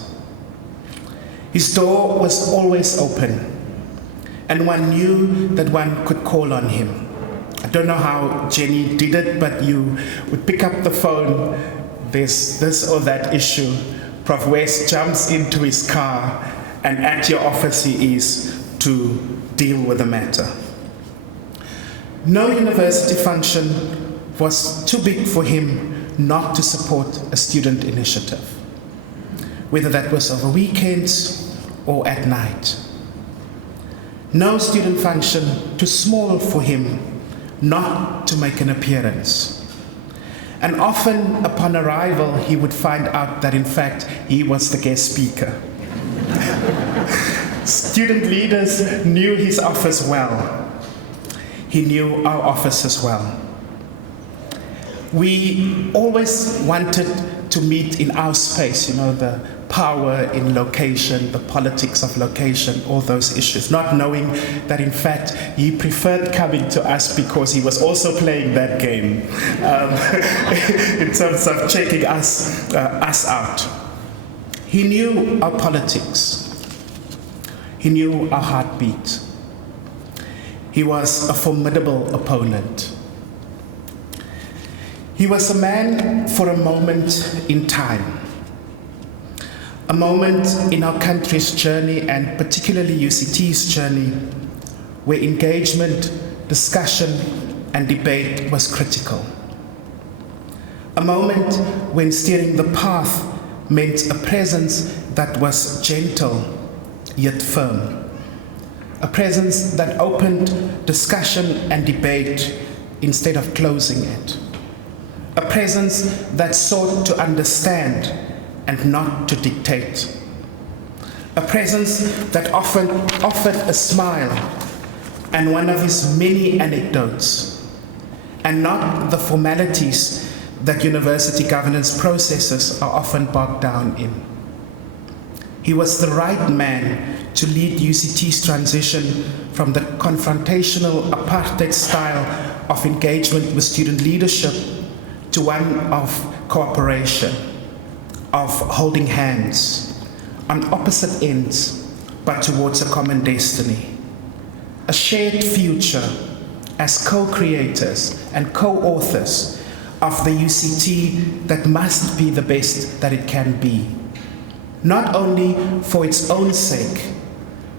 His door was always open, and one knew that one could call on him. I don't know how Jenny did it, but you would pick up the phone, there's this or that issue. Prof. West jumps into his car, and at your office he is to deal with the matter. No university function was too big for him not to support a student initiative, whether that was over weekends or at night. No student function too small for him not to make an appearance. And often upon arrival, he would find out that in fact he was the guest speaker. Student leaders knew his office well. He knew our office as well. We always wanted to meet in our space, the power in location, the politics of location, all those issues, not knowing that in fact he preferred coming to us because he was also playing that game in terms of checking us out. He knew our politics. He knew our heartbeat. He was a formidable opponent. He was a man for a moment in time, a moment in our country's journey, and particularly UCT's journey, where engagement, discussion, and debate was critical. A moment when steering the path meant a presence that was gentle yet firm. A presence that opened discussion and debate instead of closing it. A presence that sought to understand and not to dictate. A presence that often offered a smile and one of his many anecdotes, and not the formalities that university governance processes are often bogged down in. He was the right man to lead UCT's transition from the confrontational apartheid style of engagement with student leadership to one of cooperation, of holding hands, on opposite ends, but towards a common destiny. A shared future as co-creators and co-authors of the UCT that must be the best that it can be, not only for its own sake,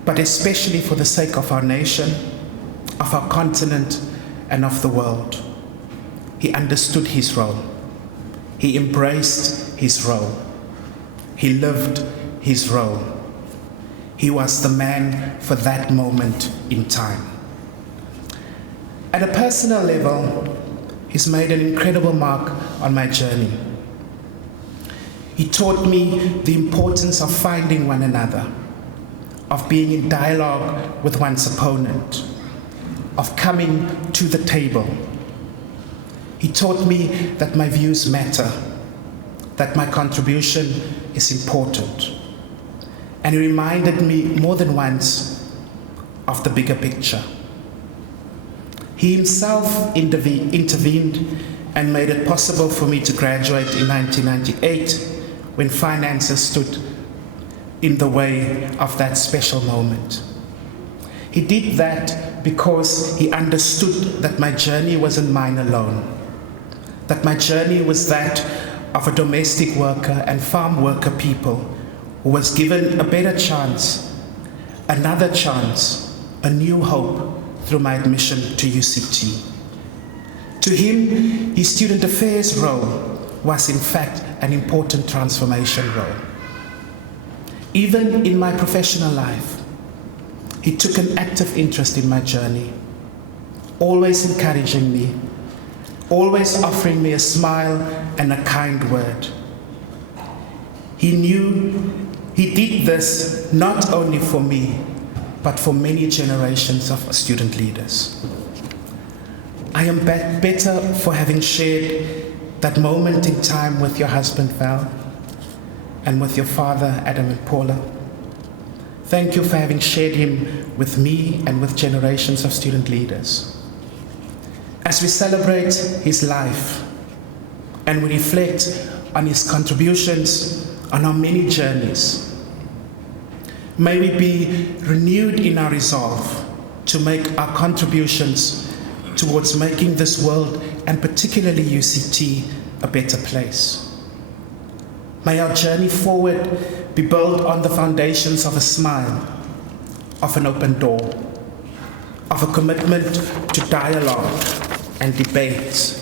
but especially for the sake of our nation, of our continent, and of the world. He understood his role. He embraced his role. He lived his role. He was the man for that moment in time. At a personal level, he's made an incredible mark on my journey. He taught me the importance of finding one another, of being in dialogue with one's opponent, of coming to the table. He taught me that my views matter, that my contribution is important. And he reminded me more than once of the bigger picture. He himself intervened and made it possible for me to graduate in 1998 when finances stood in the way of that special moment. He did that because he understood that my journey wasn't mine alone, that my journey was that of a domestic worker and farm worker people who was given a better chance, another chance, a new hope through my admission to UCT. To him, his student affairs role was in fact an important transformation role. Even in my professional life, he took an active interest in my journey, always encouraging me, always offering me a smile and a kind word. He knew he did this not only for me, but for many generations of student leaders. I am better for having shared that moment in time with your husband, Val, and with your father, Adam and Paula. Thank you for having shared him with me and with generations of student leaders. As we celebrate his life and we reflect on his contributions on our many journeys, may we be renewed in our resolve to make our contributions towards making this world, and particularly UCT, a better place. May our journey forward be built on the foundations of a smile, of an open door, of a commitment to dialogue and debate,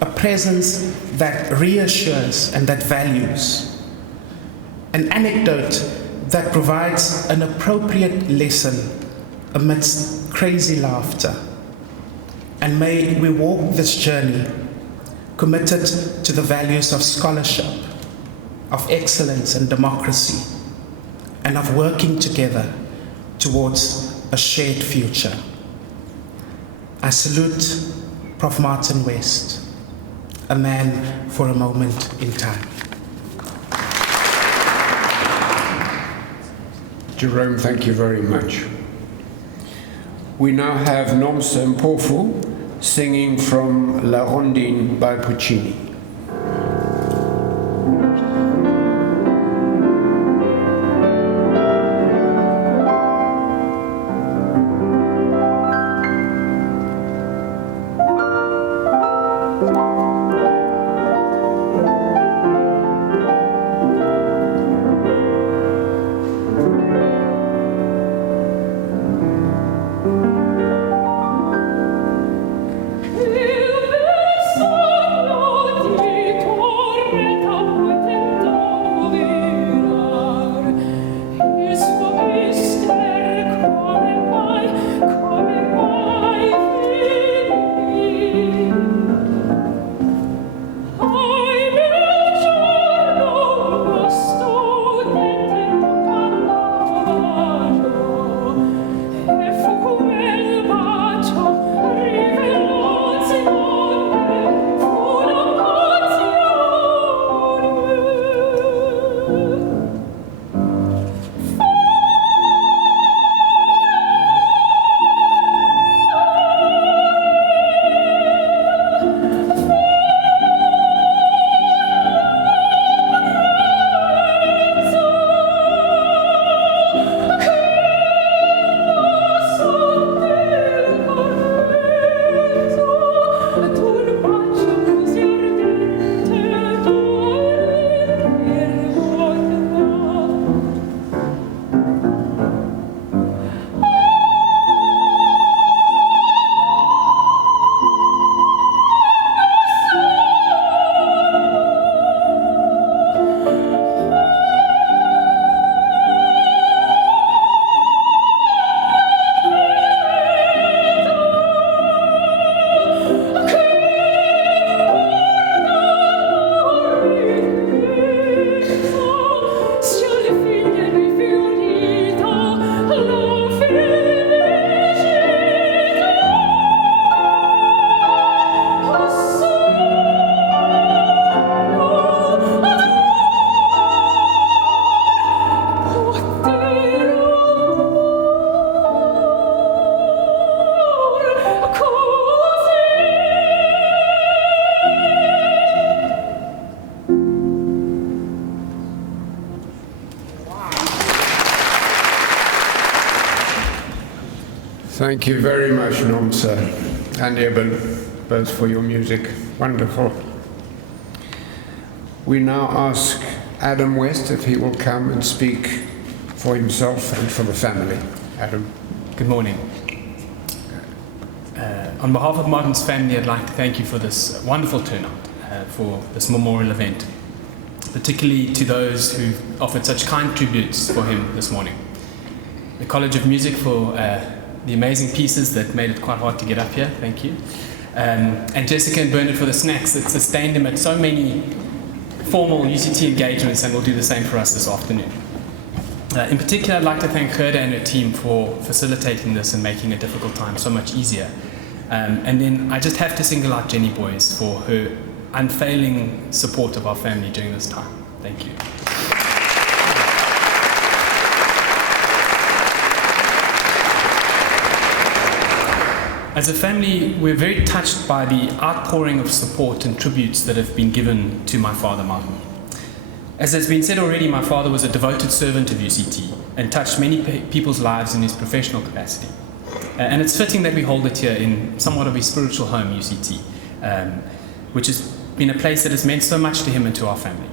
a presence that reassures and that values, an anecdote that provides an appropriate lesson amidst crazy laughter. And may we walk this journey committed to the values of scholarship, of excellence and democracy, and of working together towards a shared future. I salute Prof. Martin West, a man for a moment in time. Jerome, thank you very much. We now have Nomsa Mpofu singing from La Rondine by Puccini. Thank you very much, Nomsa and Eben, both for your music. Wonderful. We now ask Adam West if he will come and speak for himself and for the family. Adam. Good morning. On behalf of Martin's family, I'd like to thank you for this wonderful turnout for this memorial event, particularly to those who offered such kind tributes for him this morning. The College of Music for the amazing pieces that made it quite hard to get up here, thank you. And Jessica and Bernard for the snacks that sustained him at so many formal UCT engagements and will do the same for us this afternoon. In particular, I'd like to thank Gerda and her team for facilitating this and making a difficult time so much easier. And then I just have to single out Jenny Boys for her unfailing support of our family during this time. Thank you. As a family, we're very touched by the outpouring of support and tributes that have been given to my father, Martin. As has been said already, my father was a devoted servant of UCT and touched many people's lives in his professional capacity. And it's fitting that we hold it here in somewhat of his spiritual home, UCT, which has been a place that has meant so much to him and to our family.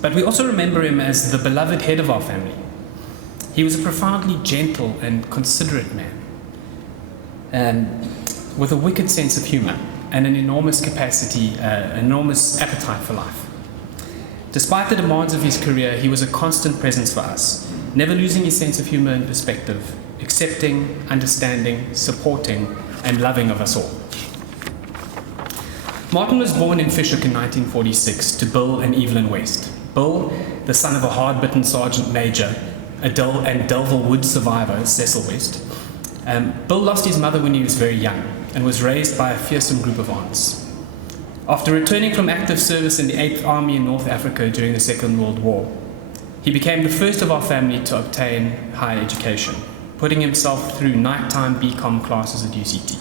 But we also remember him as the beloved head of our family. He was a profoundly gentle and considerate man, with a wicked sense of humor and an enormous capacity, enormous appetite for life. Despite the demands of his career, he was a constant presence for us, never losing his sense of humor and perspective, accepting, understanding, supporting, and loving of us all. Martin was born in Fishhook in 1946 to Bill and Evelyn West. Bill, the son of a hard-bitten sergeant major, and Delville Wood survivor, Cecil West. Bill lost his mother when he was very young and was raised by a fearsome group of aunts. After returning from active service in the 8th Army in North Africa during the Second World War, he became the first of our family to obtain higher education, putting himself through nighttime BCom classes at UCT.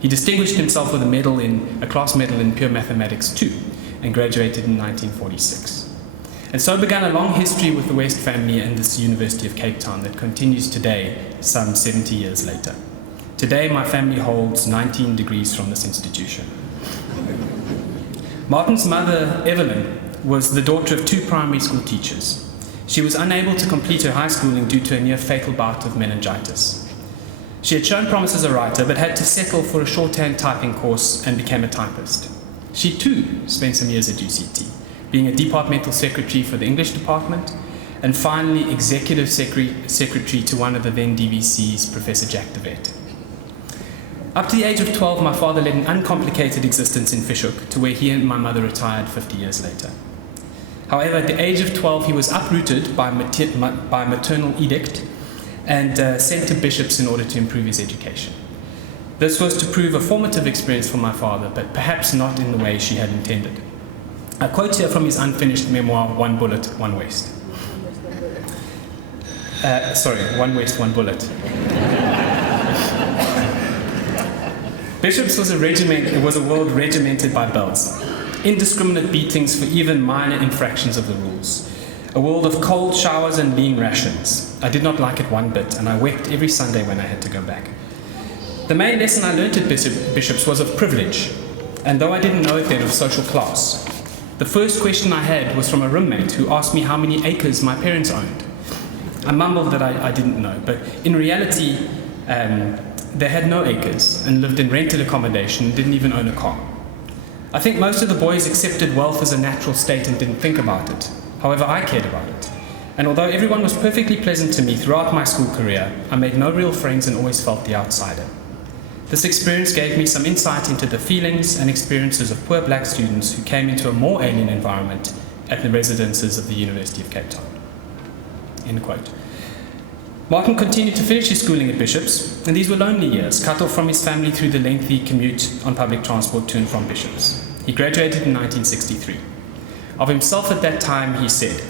He distinguished himself with a class medal in pure mathematics too, and graduated in 1946. And so began a long history with the West family and this University of Cape Town that continues today, some 70 years later. Today, my family holds 19 degrees from this institution. Martin's mother, Evelyn, was the daughter of 2 primary school teachers. She was unable to complete her high schooling due to a near-fatal bout of meningitis. She had shown promise as a writer, but had to settle for a shorthand typing course and became a typist. She too spent some years at UCT, being a departmental secretary for the English department, and finally executive secretary to one of the then DVC's, Professor Jack DeVette. Up to the age of 12, my father led an uncomplicated existence in Fishhook, to where he and my mother retired 50 years later. However, at the age of 12, he was uprooted by maternal edict and sent to Bishops in order to improve his education. This was to prove a formative experience for my father, but perhaps not in the way she had intended. A quote here from his unfinished memoir, One Bullet, One West. One West, One Bullet. Bishops was a world regimented by bells, indiscriminate beatings for even minor infractions of the rules, a world of cold showers and lean rations. I did not like it one bit, and I wept every Sunday when I had to go back. The main lesson I learned at Bishops was of privilege, and though I didn't know it then, of social class. The first question I had was from a roommate who asked me how many acres my parents owned. I mumbled that I didn't know, but in reality, they had no acres and lived in rented accommodation and didn't even own a car. I think most of the boys accepted wealth as a natural state and didn't think about it. However, I cared about it. And although everyone was perfectly pleasant to me throughout my school career, I made no real friends and always felt the outsider. This experience gave me some insight into the feelings and experiences of poor black students who came into a more alien environment at the residences of the University of Cape Town. End quote. Martin continued to finish his schooling at Bishops, and these were lonely years, cut off from his family through the lengthy commute on public transport to and from Bishops. He graduated in 1963. Of himself at that time, he said,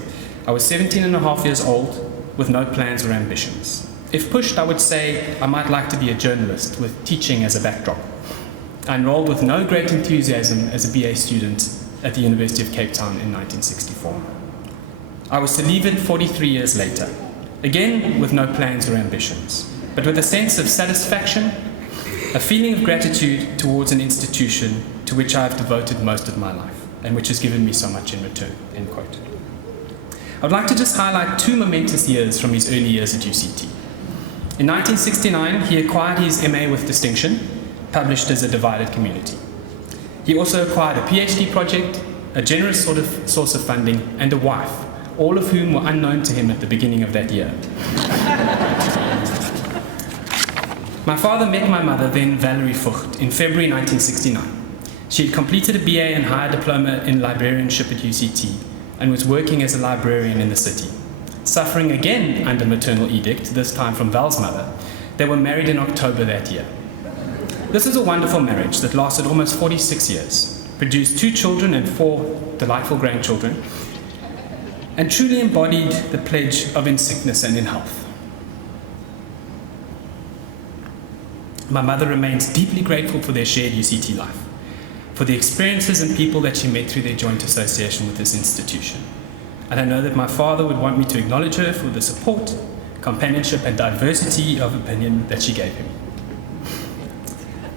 "I was 17 and a half years old with no plans or ambitions. If pushed, I would say I might like to be a journalist with teaching as a backdrop. I enrolled with no great enthusiasm as a BA student at the University of Cape Town in 1964. I was to leave it 43 years later, again with no plans or ambitions. but with a sense of satisfaction, a feeling of gratitude towards an institution to which I have devoted most of my life and which has given me so much in return, end quote. I would like to just highlight two momentous years from his early years at UCT. In 1969, he acquired his MA with distinction, published as A Divided Community. He also acquired a PhD project, a generous source of funding, and a wife, all of whom were unknown to him at the beginning of that year. My father met my mother, then Valerie Fucht, in February 1969. She had completed a BA and higher diploma in librarianship at UCT and was working as a librarian in the city. Suffering again under maternal edict, this time from Val's mother, they were married in October that year. This was a wonderful marriage that lasted almost 46 years, produced 2 children and 4 delightful grandchildren, and truly embodied the pledge of in sickness and in health. My mother remains deeply grateful for their shared UCT life, for the experiences and people that she met through their joint association with this institution. And I know that my father would want me to acknowledge her for the support, companionship, and diversity of opinion that she gave him.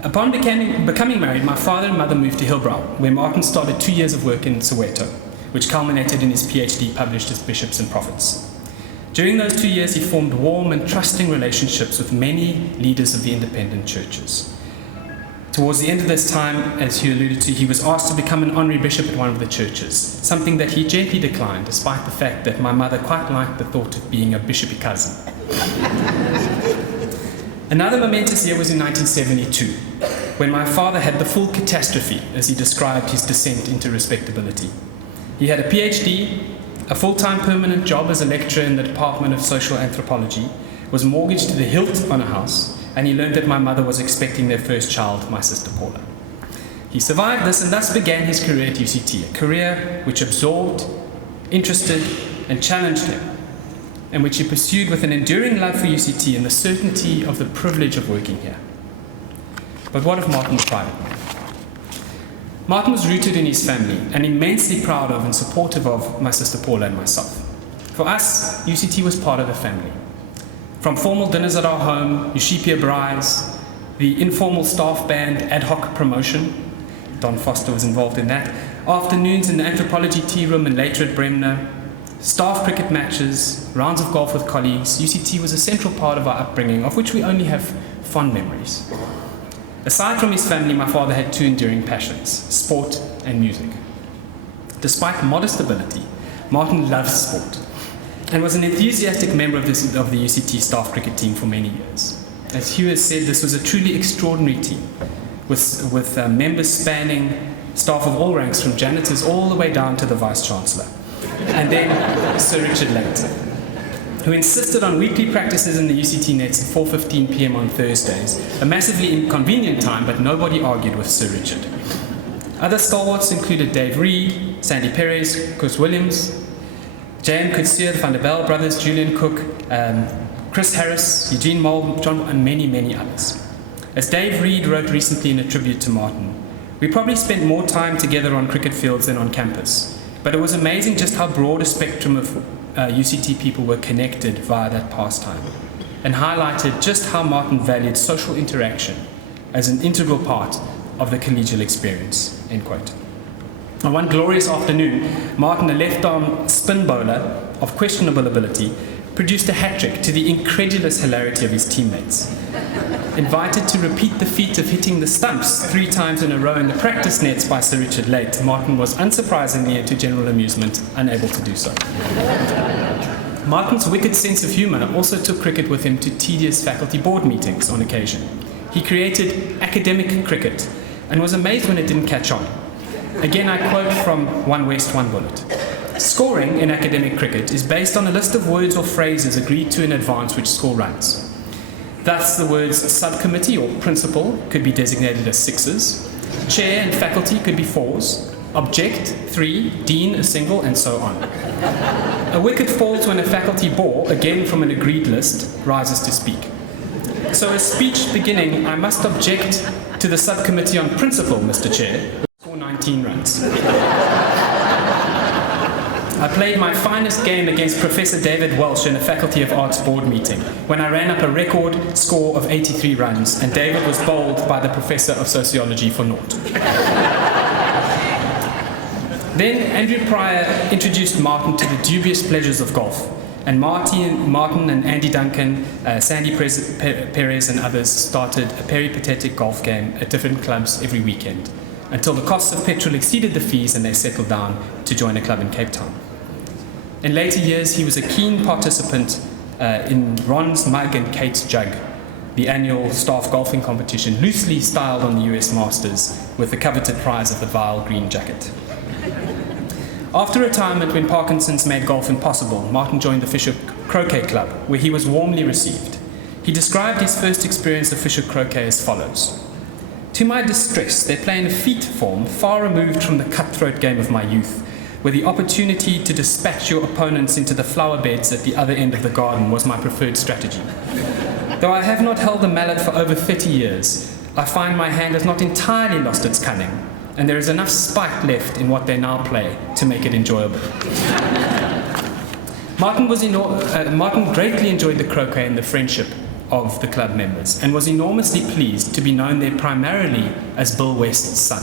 Upon becoming married, my father and mother moved to Hillbrow, where Martin started 2 years of work in Soweto, which culminated in his PhD published as Bishops and Prophets. During those 2 years, he formed warm and trusting relationships with many leaders of the independent churches. Towards the end of this time, as he alluded to, he was asked to become an honorary bishop at one of the churches, something that he gently declined, despite the fact that my mother quite liked the thought of being a bishopy cousin. Another momentous year was in 1972, when my father had the full catastrophe, as he described his descent into respectability. He had a PhD, a full-time permanent job as a lecturer in the Department of Social Anthropology, was mortgaged to the hilt on a house, and he learned that my mother was expecting their first child, my sister Paula. He survived this and thus began his career at UCT, a career which absorbed, interested, and challenged him, and which he pursued with an enduring love for UCT and the certainty of the privilege of working here. But what of Martin the private man? Martin was rooted in his family and immensely proud of and supportive of my sister Paula and myself. For us, UCT was part of the family. From formal dinners at our home, Eushipia Braais, the informal staff band ad hoc promotion, Don Foster was involved in that, afternoons in the anthropology tea room and later at Bremner, staff cricket matches, rounds of golf with colleagues, UCT was a central part of our upbringing, of which we only have fond memories. Aside from his family, my father had 2 enduring passions, sport and music. Despite modest ability, Martin loved sport and was an enthusiastic member of the UCT staff cricket team for many years. As Hugh has said, this was a truly extraordinary team, with members spanning staff of all ranks, from janitors all the way down to the vice-chancellor. And then Sir Richard Langton, who insisted on weekly practices in the UCT nets at 4:15 p.m. on Thursdays, a massively inconvenient time, but nobody argued with Sir Richard. Other stalwarts included Dave Reed, Sandy Perez, Chris Williams, J.M. Coetzee, the Van der Bell brothers, Julian Cook, Chris Harris, Eugene Moll, John, and many, many others. As Dave Reed wrote recently in a tribute to Martin, we probably spent more time together on cricket fields than on campus, but it was amazing just how broad a spectrum of UCT people were connected via that pastime, and highlighted just how Martin valued social interaction as an integral part of the collegial experience, end quote. On one glorious afternoon, Martin, a left-arm spin bowler of questionable ability, produced a hat-trick to the incredulous hilarity of his teammates. Invited to repeat the feat of hitting the stumps 3 times in a row in the practice nets by Sir Richard Late, Martin was unsurprisingly, and to general amusement, unable to do so. Martin's wicked sense of humour also took cricket with him to tedious faculty board meetings on occasion. He created academic cricket and was amazed when it didn't catch on. Again, I quote from One West, One Bullet. Scoring in academic cricket is based on a list of words or phrases agreed to in advance which score runs. Thus, the words subcommittee or principal could be designated as 6s, chair and faculty could be 4s, object 3, dean a single, and so on. A wicket falls when a faculty bore, again from an agreed list, rises to speak. So a speech beginning, I must object to the subcommittee on principle, Mr. Chair, score 19 runs. I played my finest game against Professor David Welsh in a Faculty of Arts board meeting, when I ran up a record score of 83 runs, and David was bowled by the Professor of Sociology for naught. Then Andrew Pryor introduced Martin to the dubious pleasures of golf, and Martin and Andy Duncan, Sandy Perez and others started a peripatetic golf game at different clubs every weekend, until the cost of petrol exceeded the fees and they settled down to join a club in Cape Town. In later years, he was a keen participant in Ron's Mug and Kate's Jug, the annual staff golfing competition, loosely styled on the US Masters, with the coveted prize of the vile green jacket. After retirement, when Parkinson's made golf impossible, Martin joined the Fisher Croquet Club, where he was warmly received. He described his first experience of Fisher Croquet as follows: "To my distress, they play in a feat form far removed from the cutthroat game of my youth, where the opportunity to dispatch your opponents into the flower beds at the other end of the garden was my preferred strategy. Though I have not held a mallet for over 30 years, I find my hand has not entirely lost its cunning, and there is enough spite left in what they now play to make it enjoyable." Martin greatly enjoyed the croquet and the friendship of the club members, and was enormously pleased to be known there primarily as Bill West's son.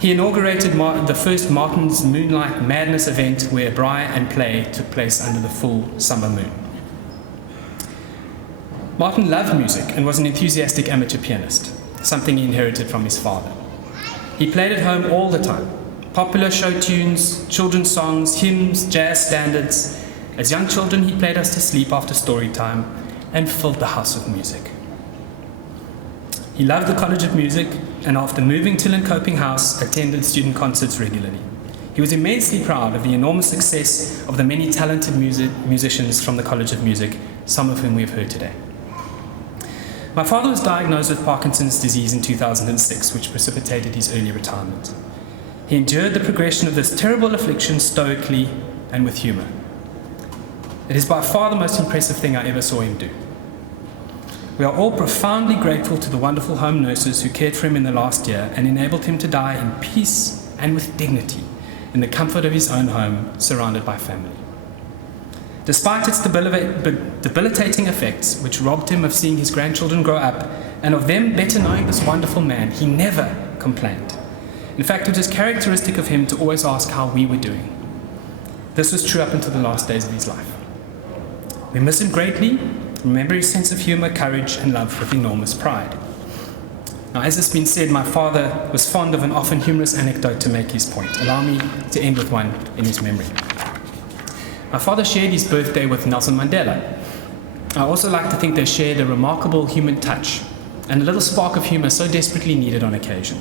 He inaugurated the first Martin's Moonlight Madness event, where braai and play took place under the full summer moon. Martin loved music and was an enthusiastic amateur pianist, something he inherited from his father. He played at home all the time: popular show tunes, children's songs, hymns, jazz standards. As young children, he played us to sleep after story time and filled the house with music. He loved the College of Music, and after moving to Lincoping House, attended student concerts regularly. He was immensely proud of the enormous success of the many talented musicians from the College of Music, some of whom we have heard today. My father was diagnosed with Parkinson's disease in 2006, which precipitated his early retirement. He endured the progression of this terrible affliction stoically and with humor. It is by far the most impressive thing I ever saw him do. We are all profoundly grateful to the wonderful home nurses who cared for him in the last year and enabled him to die in peace and with dignity in the comfort of his own home, surrounded by family. Despite its debilitating effects, which robbed him of seeing his grandchildren grow up and of them better knowing this wonderful man, he never complained. In fact, it was characteristic of him to always ask how we were doing. This was true up until the last days of his life. We miss him greatly, remember his sense of humor, courage, and love with enormous pride. Now, as has been said, my father was fond of an often humorous anecdote to make his point. Allow me to end with one in his memory. My father shared his birthday with Nelson Mandela. I also like to think they shared a remarkable human touch and a little spark of humor so desperately needed on occasion.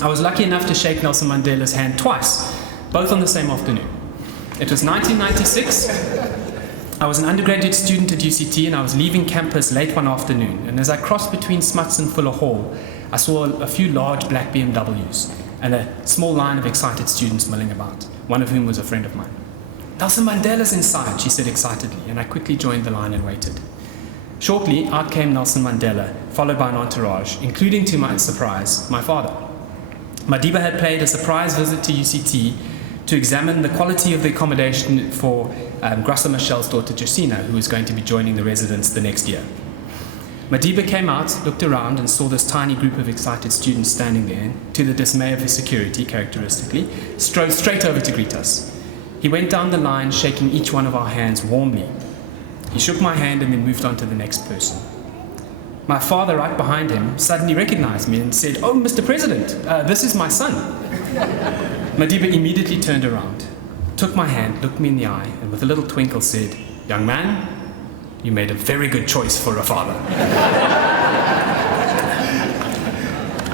I was lucky enough to shake Nelson Mandela's hand twice, both on the same afternoon. It was 1996. I was an undergraduate student at UCT, and I was leaving campus late one afternoon, and as I crossed between Smuts and Fuller Hall, I saw a few large black BMWs and a small line of excited students milling about, one of whom was a friend of mine. "Nelson Mandela's inside," she said excitedly, and I quickly joined the line and waited. Shortly, out came Nelson Mandela, followed by an entourage, including, to my surprise, my father. Madiba had paid a surprise visit to UCT to examine the quality of the accommodation for Graça Machel's daughter Jacina, who was going to be joining the residence the next year. Madiba came out, looked around, and saw this tiny group of excited students standing there, and to the dismay of his security, characteristically, strode straight over to greet us. He went down the line, shaking each one of our hands warmly. He shook my hand and then moved on to the next person. My father, right behind him, suddenly recognized me and said, "Oh, Mr. President, this is my son." Madiba immediately turned around, took my hand, looked me in the eye, and with a little twinkle said, "Young man, you made a very good choice for a father."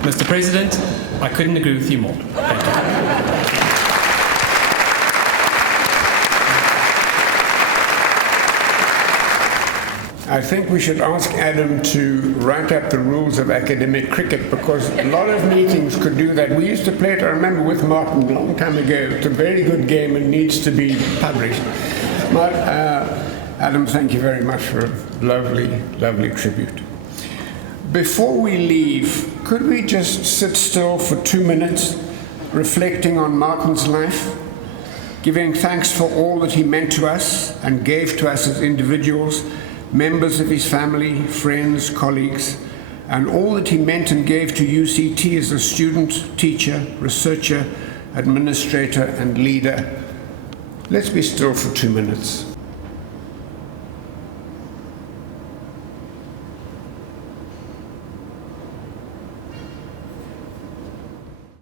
Mr. President, I couldn't agree with you more. Thank you. I think we should ask Adam to write up the rules of academic cricket, because a lot of meetings could do that. We used to play it, I remember, with Martin a long time ago. It's a very good game and needs to be published. But, Adam, thank you very much for a lovely, lovely tribute. Before we leave, could we just sit still for 2 minutes reflecting on Martin's life? giving thanks for all that he meant to us and gave to us as individuals, members of his family, friends, colleagues, and all that he meant and gave to UCT as a student, teacher, researcher, administrator, and leader. Let's be still for 2 minutes.